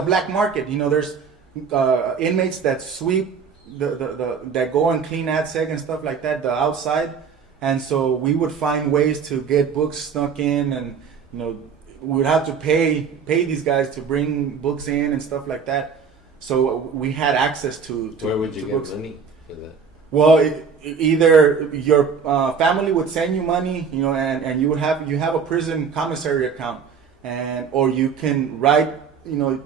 black market. There's inmates that sweep, that go and clean AdSeg and stuff like that, the outside. And so we would find ways to get books snuck in, and, we would have to pay these guys to bring books in and stuff like that. So we had access to Where would you to get books. money for that? Well, either your family would send you money, and you have a prison commissary account, or you can write,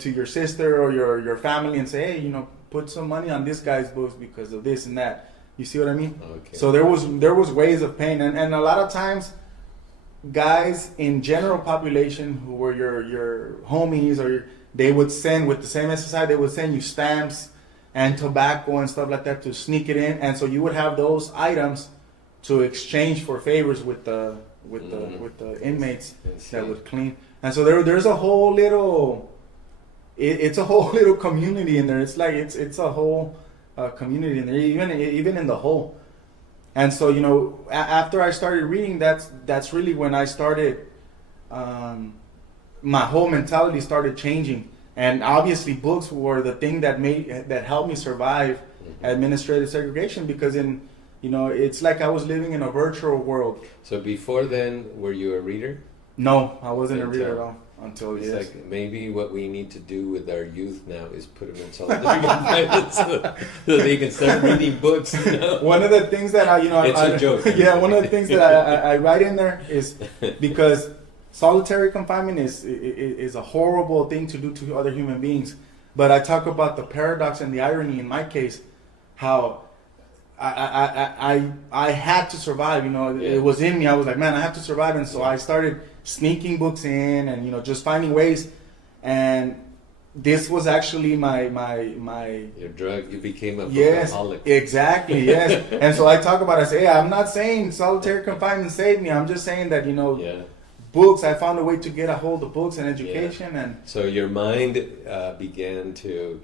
to your sister or your family and say, hey, put some money on this guy's books because of this and that. You see what I mean? Okay. So there was ways of paying, and a lot of times, guys in general population who were your homies, or they would send with the same SSI, they would send you stamps and tobacco and stuff like that to sneak it in, and so you would have those items to exchange for favors with the inmates that would clean. And so there's a whole little, it's a whole little community in there. It's like it's a whole community in there, even in the hole. And so after I started reading, that's really when I started, my whole mentality started changing. And obviously, books were the thing that helped me survive administrative segregation, because it's like I was living in a virtual world. So before then, were you a reader? No, I wasn't a reader at all until It's yes. like maybe what we need to do with our youth now is put them in solitary confinement so they can start reading books. One of the things that It's a joke. Yeah, one of the things that I write in there is because solitary confinement is a horrible thing to do to other human beings. But I talk about the paradox and the irony in my case, how I had to survive. It was in me. I was like, man, I have to survive, and so I started sneaking books in, and just finding ways. And this was actually my Your drug, you became a yes, bookaholic. exactly, yes. And so I talk about it. I say, hey, I'm not saying solitary confinement saved me. I'm just saying that Yeah. books. I found a way to get a hold of books and education, and So your mind began to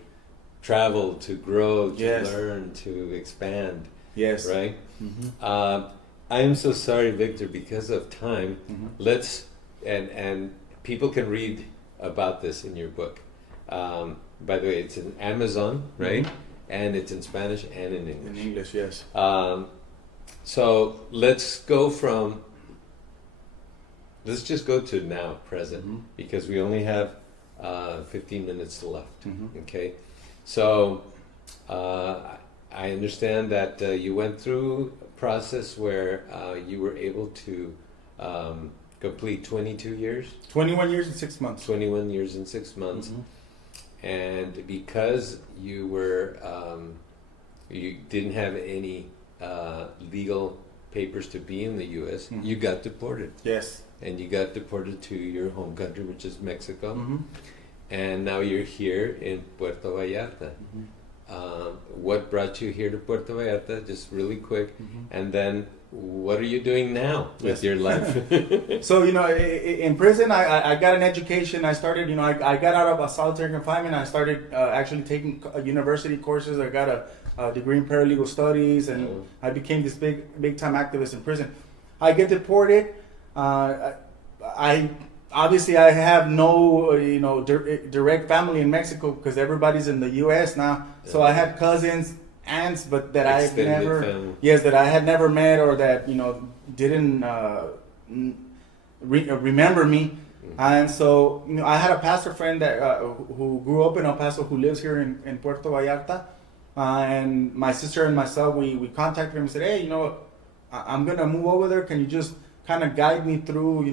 travel, to grow, to Yes. learn, to expand, yes, right? Mm-hmm. I am so sorry, Victor, because of time. Mm-hmm. Let's and people can read about this in your book. By the way, it's in Amazon, right? And it's in Spanish and in English. In English, yes. So let's just go to now, present, because we only have 15 minutes left. Okay, so I understand that you went through a process where you were able to complete 22 years. 21 years and 6 months. 21 years and 6 months. And because you were, you didn't have any legal papers to be in the U.S., you got deported. Yes. And you got deported to your home country, which is Mexico. And now you're here in Puerto Vallarta. What brought you here to Puerto Vallarta? Just really quick. And then what are you doing now with your life? So, in prison, I got an education. I started, I got out of a solitary confinement. I started actually taking university courses. I got a degree in paralegal studies, and I became this big time activist in prison. I get deported. Obviously I have no direct family in Mexico because everybody's in the U.S. now. So I had cousins, aunts, but that I had never met, or that didn't remember me. And so I had a pastor friend that who grew up in El Paso, who lives here in Puerto Vallarta, and my sister and myself, we contacted him and said, hey, I'm gonna move over there. Can you just kind of guide me through,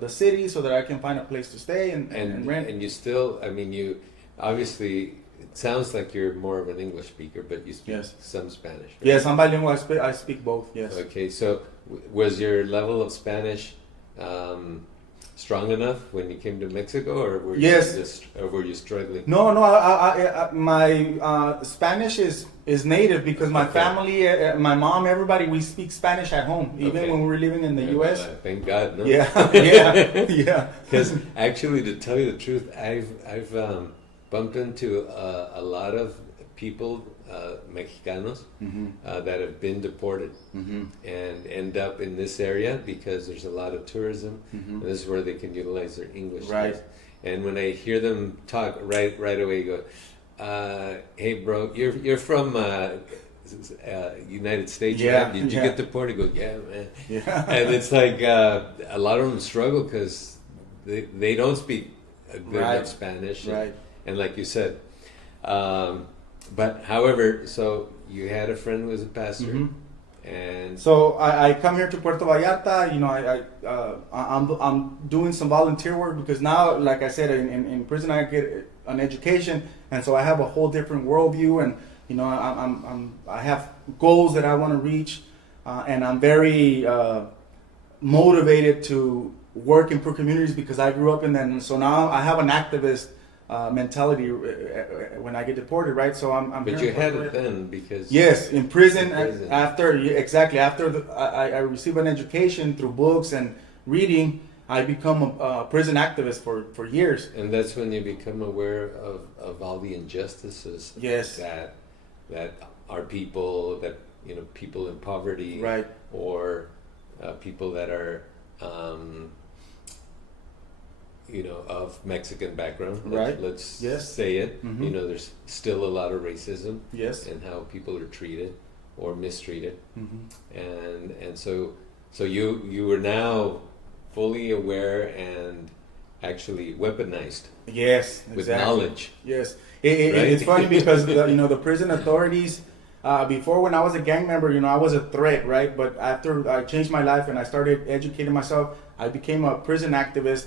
the city so that I can find a place to stay and rent. And you still, you obviously, it sounds like you're more of an English speaker, but you speak some Spanish. Right? Yes, I'm bilingual. I speak both. Yes. Okay, so was your level of Spanish strong enough when you came to Mexico, or were Yes. or were you struggling? No, no. My Spanish is native because my Okay. family, my mom, everybody, we speak Spanish at home, even Okay. when we were living in the U.S. Thank God. No? Yeah, yeah, yeah. Because actually, to tell you the truth, I've bumped into a lot of people, Mexicanos, that have been deported and end up in this area because there's a lot of tourism. And this is where they can utilize their English. Right. skills. And when I hear them talk, right away, go, "Hey, bro, you're from United States, Yeah, right? Did you yeah. get deported?" I go, "Yeah, man." Yeah. And it's like a lot of them struggle because they don't speak good Right. enough Spanish, Right. and like you said, but however, so you had a friend who was a pastor, and So I come here to Puerto Vallarta. You know, I'm doing some volunteer work because now, like I said, in prison I get an education, and so I have a whole different worldview, and you know, I have goals that I want to reach, and I'm very motivated to work in poor communities because I grew up in them. So now I have an activist mentality when I get deported, right? So I'm. but here you in had Puerto it Vallarta. then because Yes, in prison, In prison. after I received an education through books and reading. I become a prison activist for years. and that's when you become aware of all the injustices Yes. that are people that people in poverty, Right. or people that are of Mexican background, Right. let's Yes. say it. Mhm. There's still a lot of racism Yes. and how people are treated or mistreated, Mhm. and so you were now fully aware and actually weaponized Yes. with Exactly. knowledge. Yes. Right? It's funny because the prison authorities. Before, when I was a gang member, I was a threat, right? But after I changed my life and I started educating myself, I became a prison activist,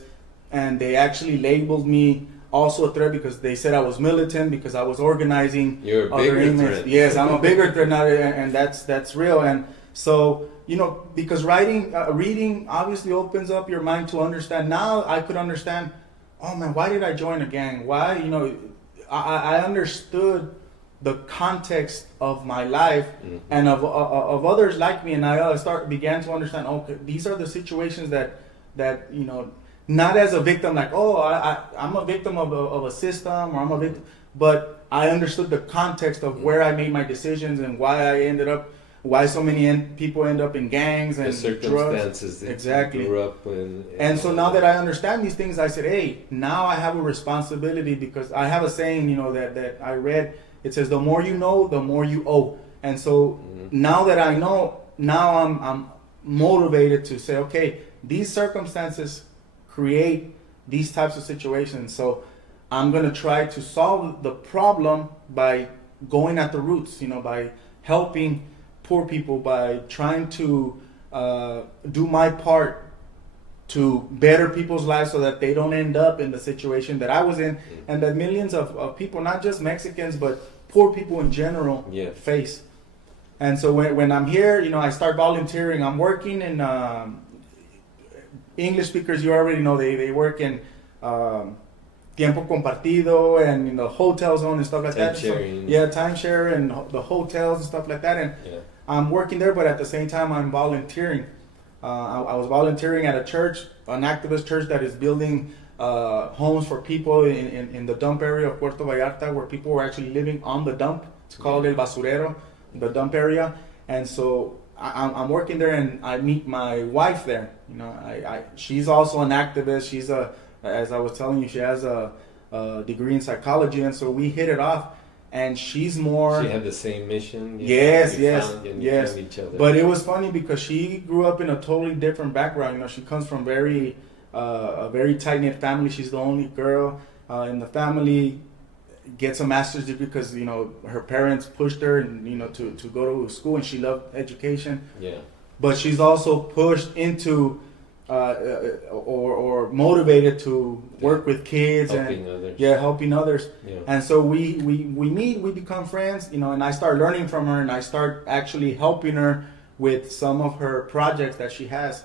and they actually labeled me also a threat because they said I was militant because I was organizing. You're a other bigger inmates. threat. Yes, I'm a bigger threat now, and that's real. And so because reading obviously opens up your mind to understand. Now I could understand. Oh man, why did I join a gang? Why I understood the context of my life and of others like me, and I began to understand. Okay, these are the situations that not as a victim, like I'm a victim of a system, or I'm a victim, but I understood the context of where I made my decisions and why so many people end up in gangs and The circumstances drugs. that Exactly. you grew up in. And so now that I understand these things, I said, hey, now I have a responsibility, because I have a saying, that I read. It says, the more you know, the more you owe. And so now that I know, now I'm motivated to say, okay, these circumstances create these types of situations. So I'm going to try to solve the problem by going at the roots, by helping poor people, by trying to do my part to better people's lives so that they don't end up in the situation that I was in, and that millions of people, not just Mexicans, but poor people in general, face. And so when I'm here, I start volunteering. I'm working in English speakers. You already know they work in tiempo compartido and in the hotel zone and stuff like that. So, timeshare and the hotels and stuff like that. And I'm working there, but at the same time, I'm volunteering. I was volunteering at a church, an activist church that is building homes for people in the dump area of Puerto Vallarta, where people were actually living on the dump. It's called El Basurero, the dump area. And so I'm working there, and I meet my wife there. She's also an activist. She's as I was telling you, she has a degree in psychology, and so we hit it off. And she's more. She had the same mission. Yes. Found each other. But it was funny because she grew up in a totally different background. She comes from a very tight knit family. She's the only girl in the family. Gets a master's degree because her parents pushed her and to go to school, and she loved education. Yeah. But she's also pushed into or motivated to work with kids helping others. Helping others. Yeah. And so we meet, we become friends, and I start learning from her, and I start actually helping her with some of her projects that she has.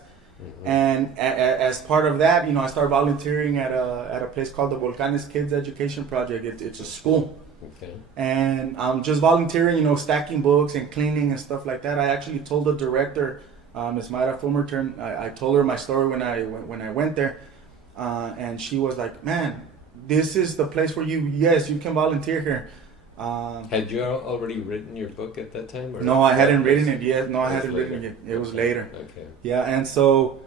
And as part of that, I started volunteering at a place called the Volcanes Kids Education Project. It's a school. Okay. And I'm just volunteering, stacking books and cleaning and stuff like that. I actually told the director, Ms. Mayra Fulmerton, I told her my story when I went there, and she was like, "Man, this is the place where you can volunteer here." Had you already written your book at that time? Or no, I hadn't written it yet. No, I hadn't written it yet. It was later. Okay. Yeah, and so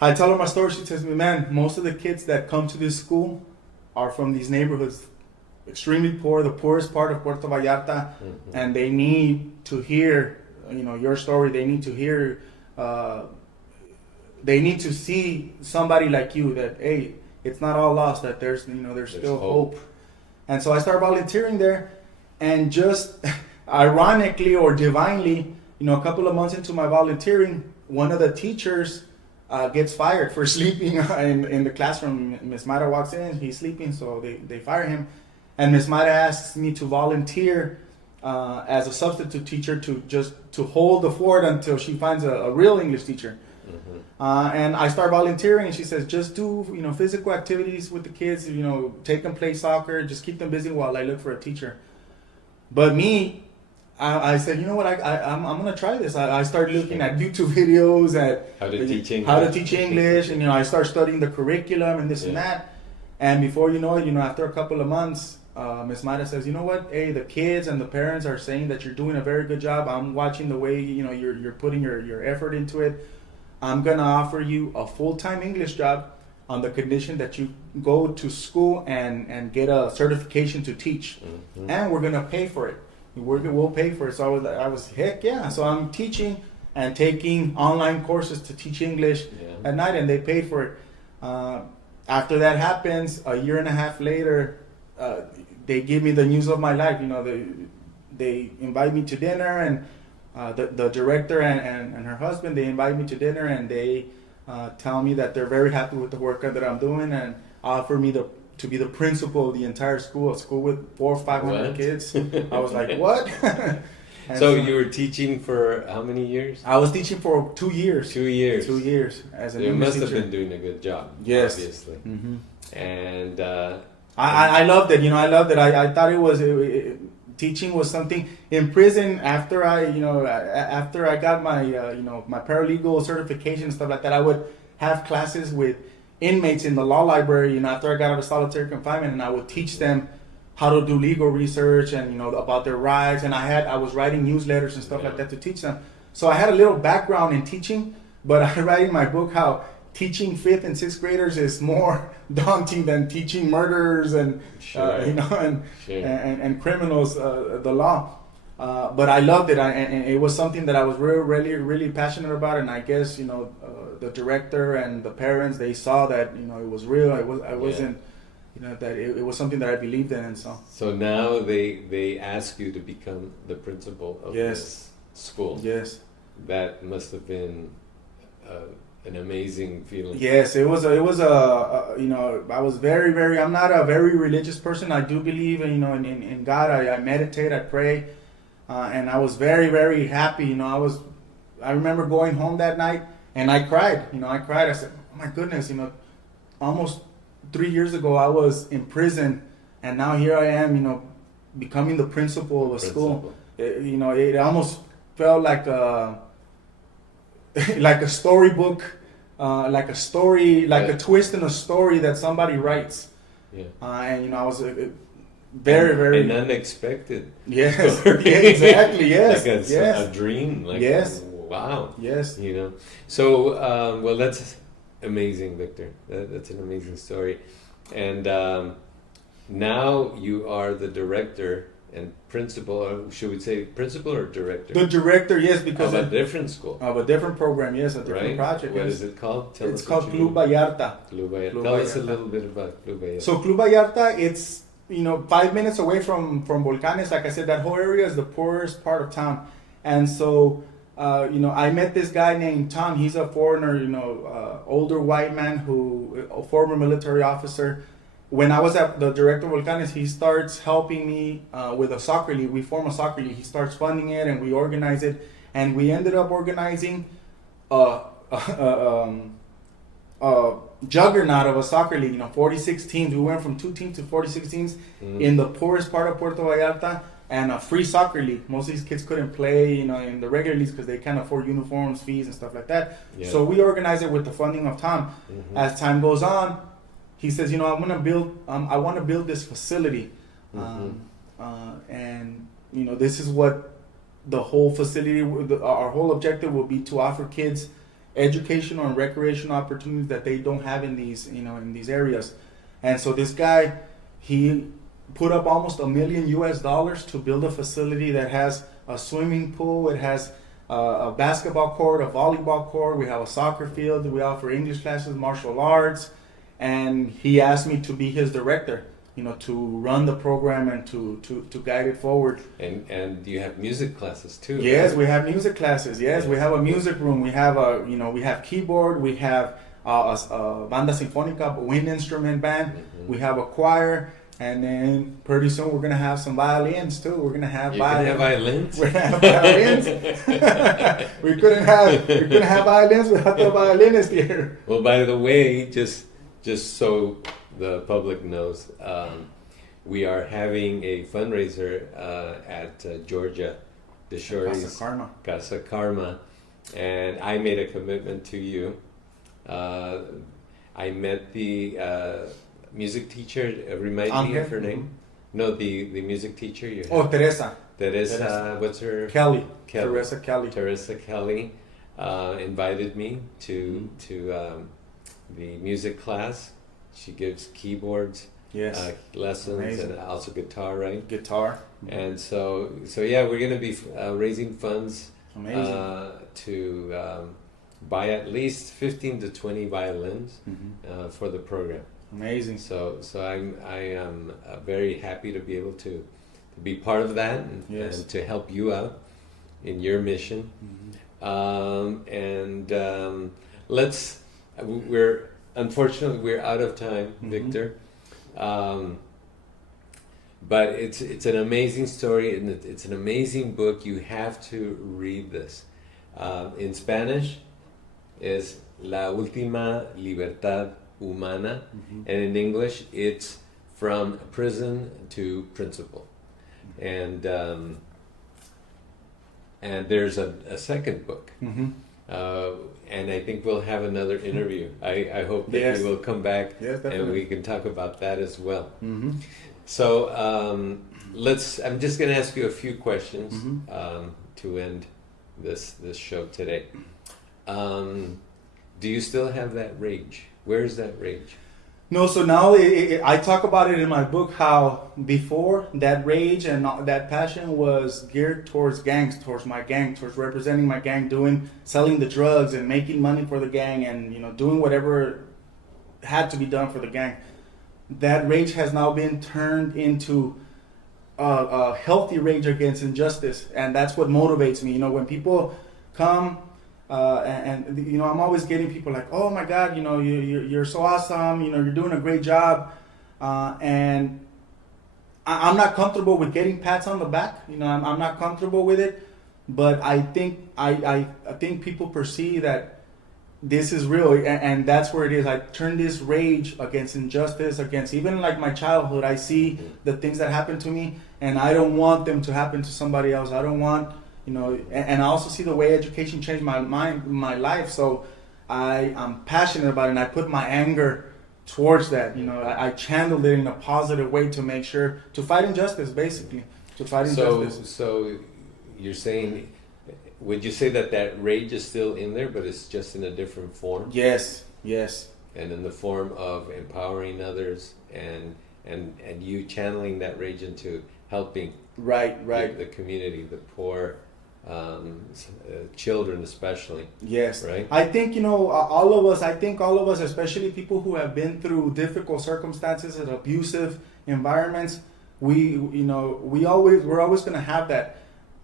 I tell her my story. She tells me, "Man, most of the kids that come to this school are from these neighborhoods, extremely poor, the poorest part of Puerto Vallarta, and they need to hear, your story. They need to hear, they need to see somebody like you that, hey, it's not all lost, that there's still hope." And so I started volunteering there, and just ironically or divinely, a couple of months into my volunteering, one of the teachers gets fired for sleeping in the classroom. Miss Mayra walks in, he's sleeping, so they fire him. And Miss Mayra asks me to volunteer as a substitute teacher to hold the fort until she finds a real English teacher. And I start volunteering, and she says, just do physical activities with the kids, take them play soccer, just keep them busy while I look for a teacher. But me, I said, you know what, I'm gonna try this. I started looking at YouTube videos at how to teach English, and I start studying the curriculum and this and that. And before you know it, after a couple of months, Miss Mayra says, you know what, hey, the kids and the parents are saying that you're doing a very good job. I'm watching the way you're putting your effort into it. I'm gonna offer you a full-time English job on the condition that you go to school and get a certification to teach, and we're gonna pay for it. We'll pay for it. So I was heck yeah. So I'm teaching and taking online courses to teach English at night, and they paid for it. After that happens, a year and a half later, they give me the news of my life. They invite me to dinner, and the director and her husband, they invite me to dinner, and they tell me that they're very happy with the work that I'm doing, and offer me to be the principal of the entire school, a school with 400 or 500 kids. I was like, what? So you were teaching for how many years? I was teaching for 2 years. 2 years. 2 years as an You English must teacher. have been doing a good job. Yes. Obviously. Mm-hmm. And I loved it. I loved it. I thought teaching was something. In prison, after I got my my paralegal certification and stuff like that, I would have classes with inmates in the law library. After I got out of solitary confinement, and I would teach them how to do legal research and about their rights. And I was writing newsletters and stuff like that to teach them. So I had a little background in teaching, but I write in my book how teaching 5th and 6th graders is more daunting than teaching murderers and and criminals the law. But I loved it, and it was something that I was really passionate about. And I guess the director and the parents, they saw that it was real. I wasn't that it was something that I believed in, and so. So now they ask you to become the principal of this school. Yes. That must have been an amazing feeling. Yes, it was I was very, I'm not a very religious person. I do believe in God. I meditate, I pray, and I was very happy. I remember going home that night, and I cried. I said, oh my goodness, almost 3 years ago I was in prison, and now here I am, becoming the principal of a school. It almost felt like a storybook, like a twist in a story that somebody writes. Yeah. And I was very an unexpected. Yes. Story. Yeah, exactly. Yes. Like a dream. Like, yes. Wow. Yes. So well, that's amazing, Victor. That's an amazing story. And now you are the director and principal, or should we say principal or director? The director, yes, because of a different school. Of a different program, yes, a different project. What yes. is it called? It's called Club Vallarta. Club Vallarta. Tell us a little bit about Club Vallarta. So Club Vallarta, it's 5 minutes away from Volcanes. Like I said, that whole area is the poorest part of town, and so I met this guy named Tom. He's a foreigner, older white man a former military officer. When I was at the director of Volcanes, he starts helping me with a soccer league. We form a soccer league. He starts funding it, and we organize it. And we ended up organizing juggernaut of a soccer league. 46 teams. We went from 2 teams to 46 teams in the poorest part of Puerto Vallarta, and a free soccer league. Most of these kids couldn't play, in the regular leagues because they can't afford uniforms, fees, and stuff like that. Yeah. So we organized it with the funding of Tom. As time goes on, he says, I want to build this facility, and this is what the whole facility, our whole objective will be, to offer kids educational and recreational opportunities that they don't have in these areas. And so this guy, he put up almost $1 million to build a facility that has a swimming pool, it has a basketball court, a volleyball court, we have a soccer field, we offer English classes, martial arts, and he asked me to be his director, to run the program and to guide it forward. And you have music classes too. Yes, right? We have music classes. Yes, we have a music room. We have we have keyboard. We have a banda sinfónica, a wind instrument band. We have a choir, and then pretty soon we're gonna have some violins too. We're gonna have violins. We're gonna have violins. we couldn't have violins without the violinist here. Well, by the way, just so the public knows, we are having a fundraiser at Georgia, the Shorty's Casa Karma, and I made a commitment to you. I met the music teacher. Remind me of her name. No, the music teacher you have. Oh, Teresa. What's her? Kelly. Teresa Kelly. Teresa Kelly invited me to the music class. She gives keyboards, lessons, amazing. And also guitar, right? Guitar. And so yeah, we're going to be raising funds to buy at least 15 to 20 violins for the program. Amazing. So I am very happy to be able to be part of that and to help you out in your mission. Unfortunately, we're out of time, Victor. But it's an amazing story, and it's an amazing book. You have to read this. In Spanish, is La Última Libertad Humana, and in English, it's From Prison to Principle. And there's a second book. And I think we'll have another interview. I hope that you will come back and we can talk about that as well. So I'm just going to ask you a few questions to end this show today. Do you still have that rage? Where is that rage? No, so now I talk about it in my book, how before that rage and that passion was geared towards gangs, towards my gang, towards representing my gang, selling the drugs and making money for the gang, and doing whatever had to be done for the gang. That rage has now been turned into a healthy rage against injustice, and that's what motivates me. When people come. I'm always getting people like, oh my God, you're so awesome, you're doing a great job, and I'm not comfortable with getting pats on the back. I'm not comfortable with it, but I think I think people perceive that this is real, and that's where it is. I turn this rage against injustice, against even like my childhood. I see the things that happen to me, and I don't want them to happen to somebody else. I don't want. And I also see the way education changed my my life. So I'm passionate about it, and I put my anger towards that. I channeled it in a positive way to make sure to fight injustice, basically, to fight injustice. So you're saying, would you say that rage is still in there, but it's just in a different form? Yes. And in the form of empowering others and you channeling that rage into helping the community, the poor. Children especially. Yes. Right. I think all of us, especially people who have been through difficult circumstances and abusive environments, we're always gonna have that.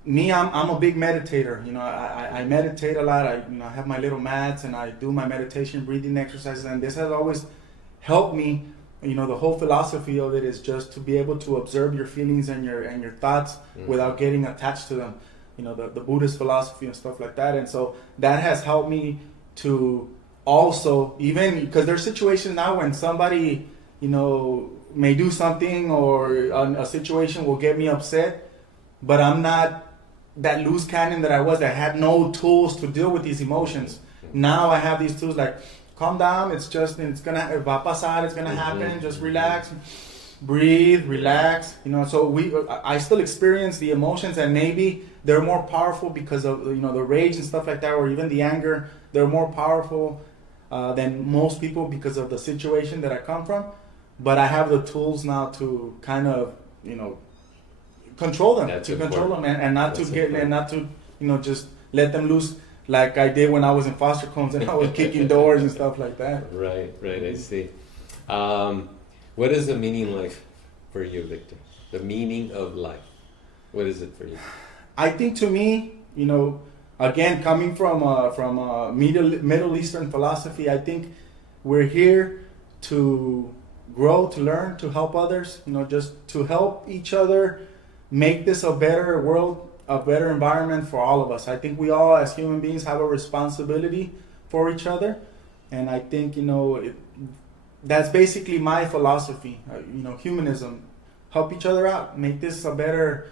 Me, I'm a big meditator. I meditate a lot. I have my little mats and I do my meditation, breathing exercises, and this has always helped me. The whole philosophy of it is just to be able to observe your feelings and your thoughts without getting attached to them. The Buddhist philosophy and stuff like that. And so that has helped me to also, even because there's situations now when somebody, may do something, or a situation will get me upset, but I'm not that loose cannon that I was, that had no tools to deal with these emotions. Now I have these tools, like, calm down, it's gonna, va a pasar, it's gonna happen, just relax, breathe, relax, so I still experience the emotions, and maybe they're more powerful because of, the rage and stuff like that, or even the anger. They're more powerful than most people because of the situation that I come from. But I have the tools now to kind of, control them, and not to get, and not to, just let them loose like I did when I was in foster homes and I was kicking doors and stuff like that. Right, I see. What is the meaning of life for you, Victor? The meaning of life. What is it for you? I think, to me, again, coming from Middle Eastern philosophy, I think we're here to grow, to learn, to help others, just to help each other make this a better world, a better environment for all of us. I think we all, as human beings, have a responsibility for each other. And I think, that's basically my philosophy, humanism. Help each other out, make this a better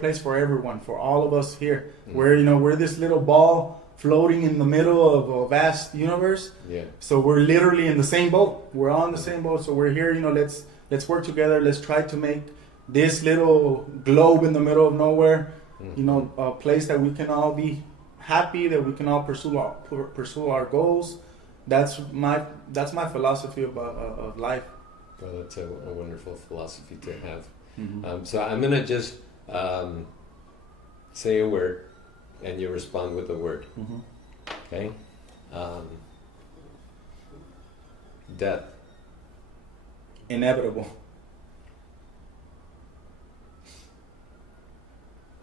place for everyone, for all of us here. Mm-hmm. We're this little ball floating in the middle of a vast universe. Yeah. So we're literally in the same boat. We're all in the same boat. So we're here, let's work together. Let's try to make this little globe in the middle of nowhere, a place that we can all be happy, that we can all pursue our goals. That's my philosophy of life. Well, that's a wonderful philosophy to have. Mm-hmm. So I'm gonna just say a word, and you respond with a word. Mm-hmm. Okay. Death. Inevitable.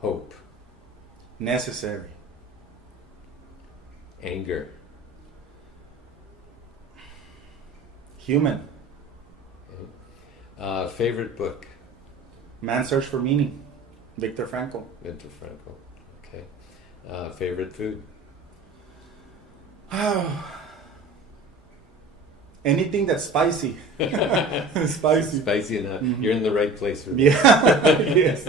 Hope. Necessary. Anger. Human. Okay. Favorite book? Man's Search for Meaning. Viktor Frankl. Okay. Favorite food? Anything that's spicy. Spicy enough. Mm-hmm. You're in the right place for that. Yeah. Yes.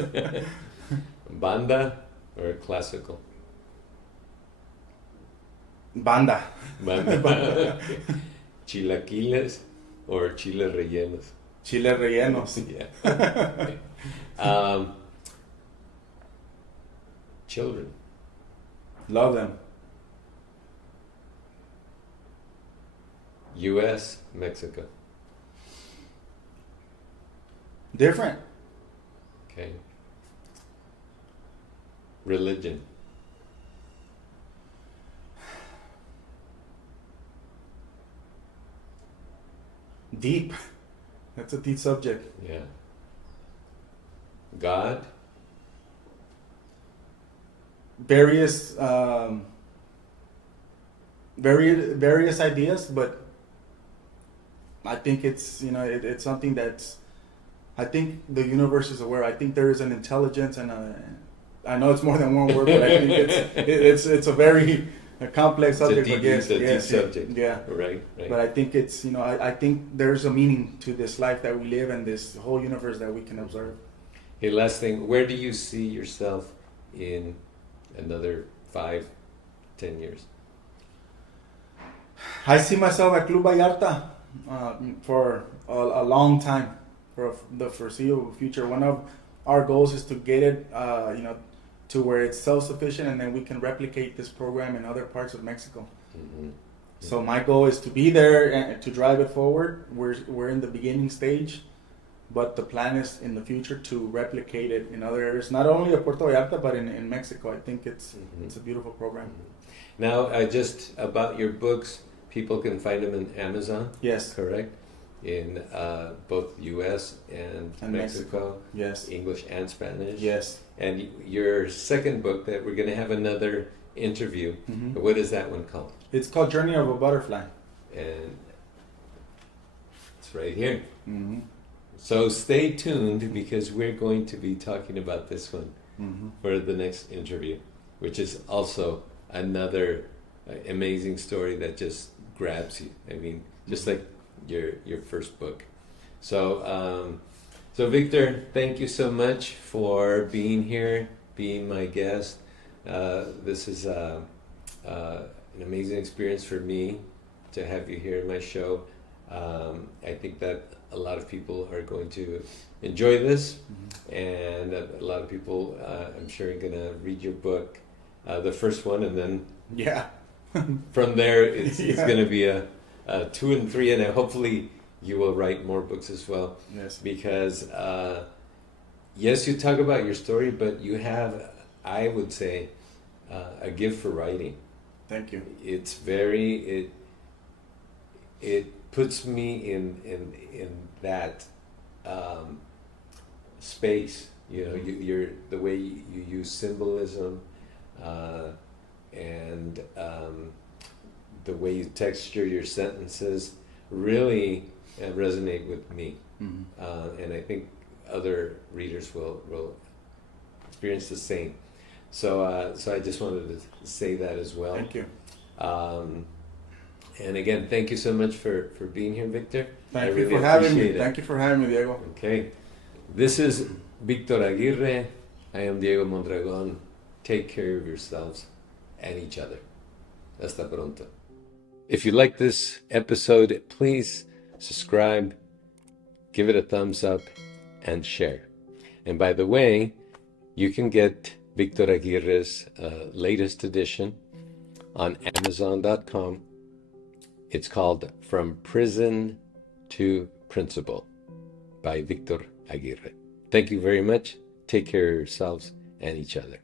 Banda or classical? Banda. Okay. Chilaquiles or chiles rellenos? Chiles rellenos. Yeah. Children. Love them. U.S., Mexico. Different. Okay. Religion. Deep. That's a deep subject. Yeah. God. Various ideas, but I think it's it's something that's, I think the universe is aware. I think there is an intelligence, and I know it's more than one word, but I think it's a very complex subject. It's a deep subject. Yeah. Right. But I think it's I think there's a meaning to this life that we live and this whole universe that we can observe. Hey, last thing. Where do you see yourself in another 5-10 years? I see myself at Club Vallarta for a long time, for the foreseeable future. One of our goals is to get it, to where it's self-sufficient, and then we can replicate this program in other parts of Mexico. Mm-hmm. So my goal is to be there and to drive it forward. We're in the beginning stage, but the plan is in the future to replicate it in other areas, not only at Puerto Vallarta, but in Mexico. I think it's a beautiful program. Mm-hmm. Now, just about your books, people can find them in Amazon. Yes. Correct? In both U.S. and Mexico. Yes. English and Spanish. Yes. And your second book that we're going to have another interview. Mm-hmm. What is that one called? It's called Journey of a Butterfly. And it's right here. Mm-hmm. So stay tuned, because we're going to be talking about this one for the next interview, which is also another amazing story that just grabs you. I mean, just like your first book. So so Victor, thank you so much for being here, being my guest. This is an amazing experience for me to have you here in my show. I think that a lot of people are going to enjoy this, and a lot of people, I'm sure, are going to read your book, the first one, and then Yeah. from there it's Yeah. going to be a 2 and 3, and hopefully you will write more books as well. Yes. Because yes, you talk about your story, but you have, I would say, a gift for writing. Thank you. It's very it puts me in that space. You know, you're the way you use symbolism, and the way you texture your sentences really resonate with me. And I think other readers will experience the same. So so I just wanted to say that as well. Thank you. And again, thank you so much for being here, Victor. Thank you for having me. appreciate it. Thank you for having me, Diego. Okay. This is Victor Aguirre. I am Diego Mondragon. Take care of yourselves and each other. Hasta pronto. If you like this episode, please subscribe, give it a thumbs up, and share. And by the way, you can get Victor Aguirre's latest edition on Amazon.com. It's called From Prison to Principle by Victor Aguirre. Thank you very much. Take care of yourselves and each other.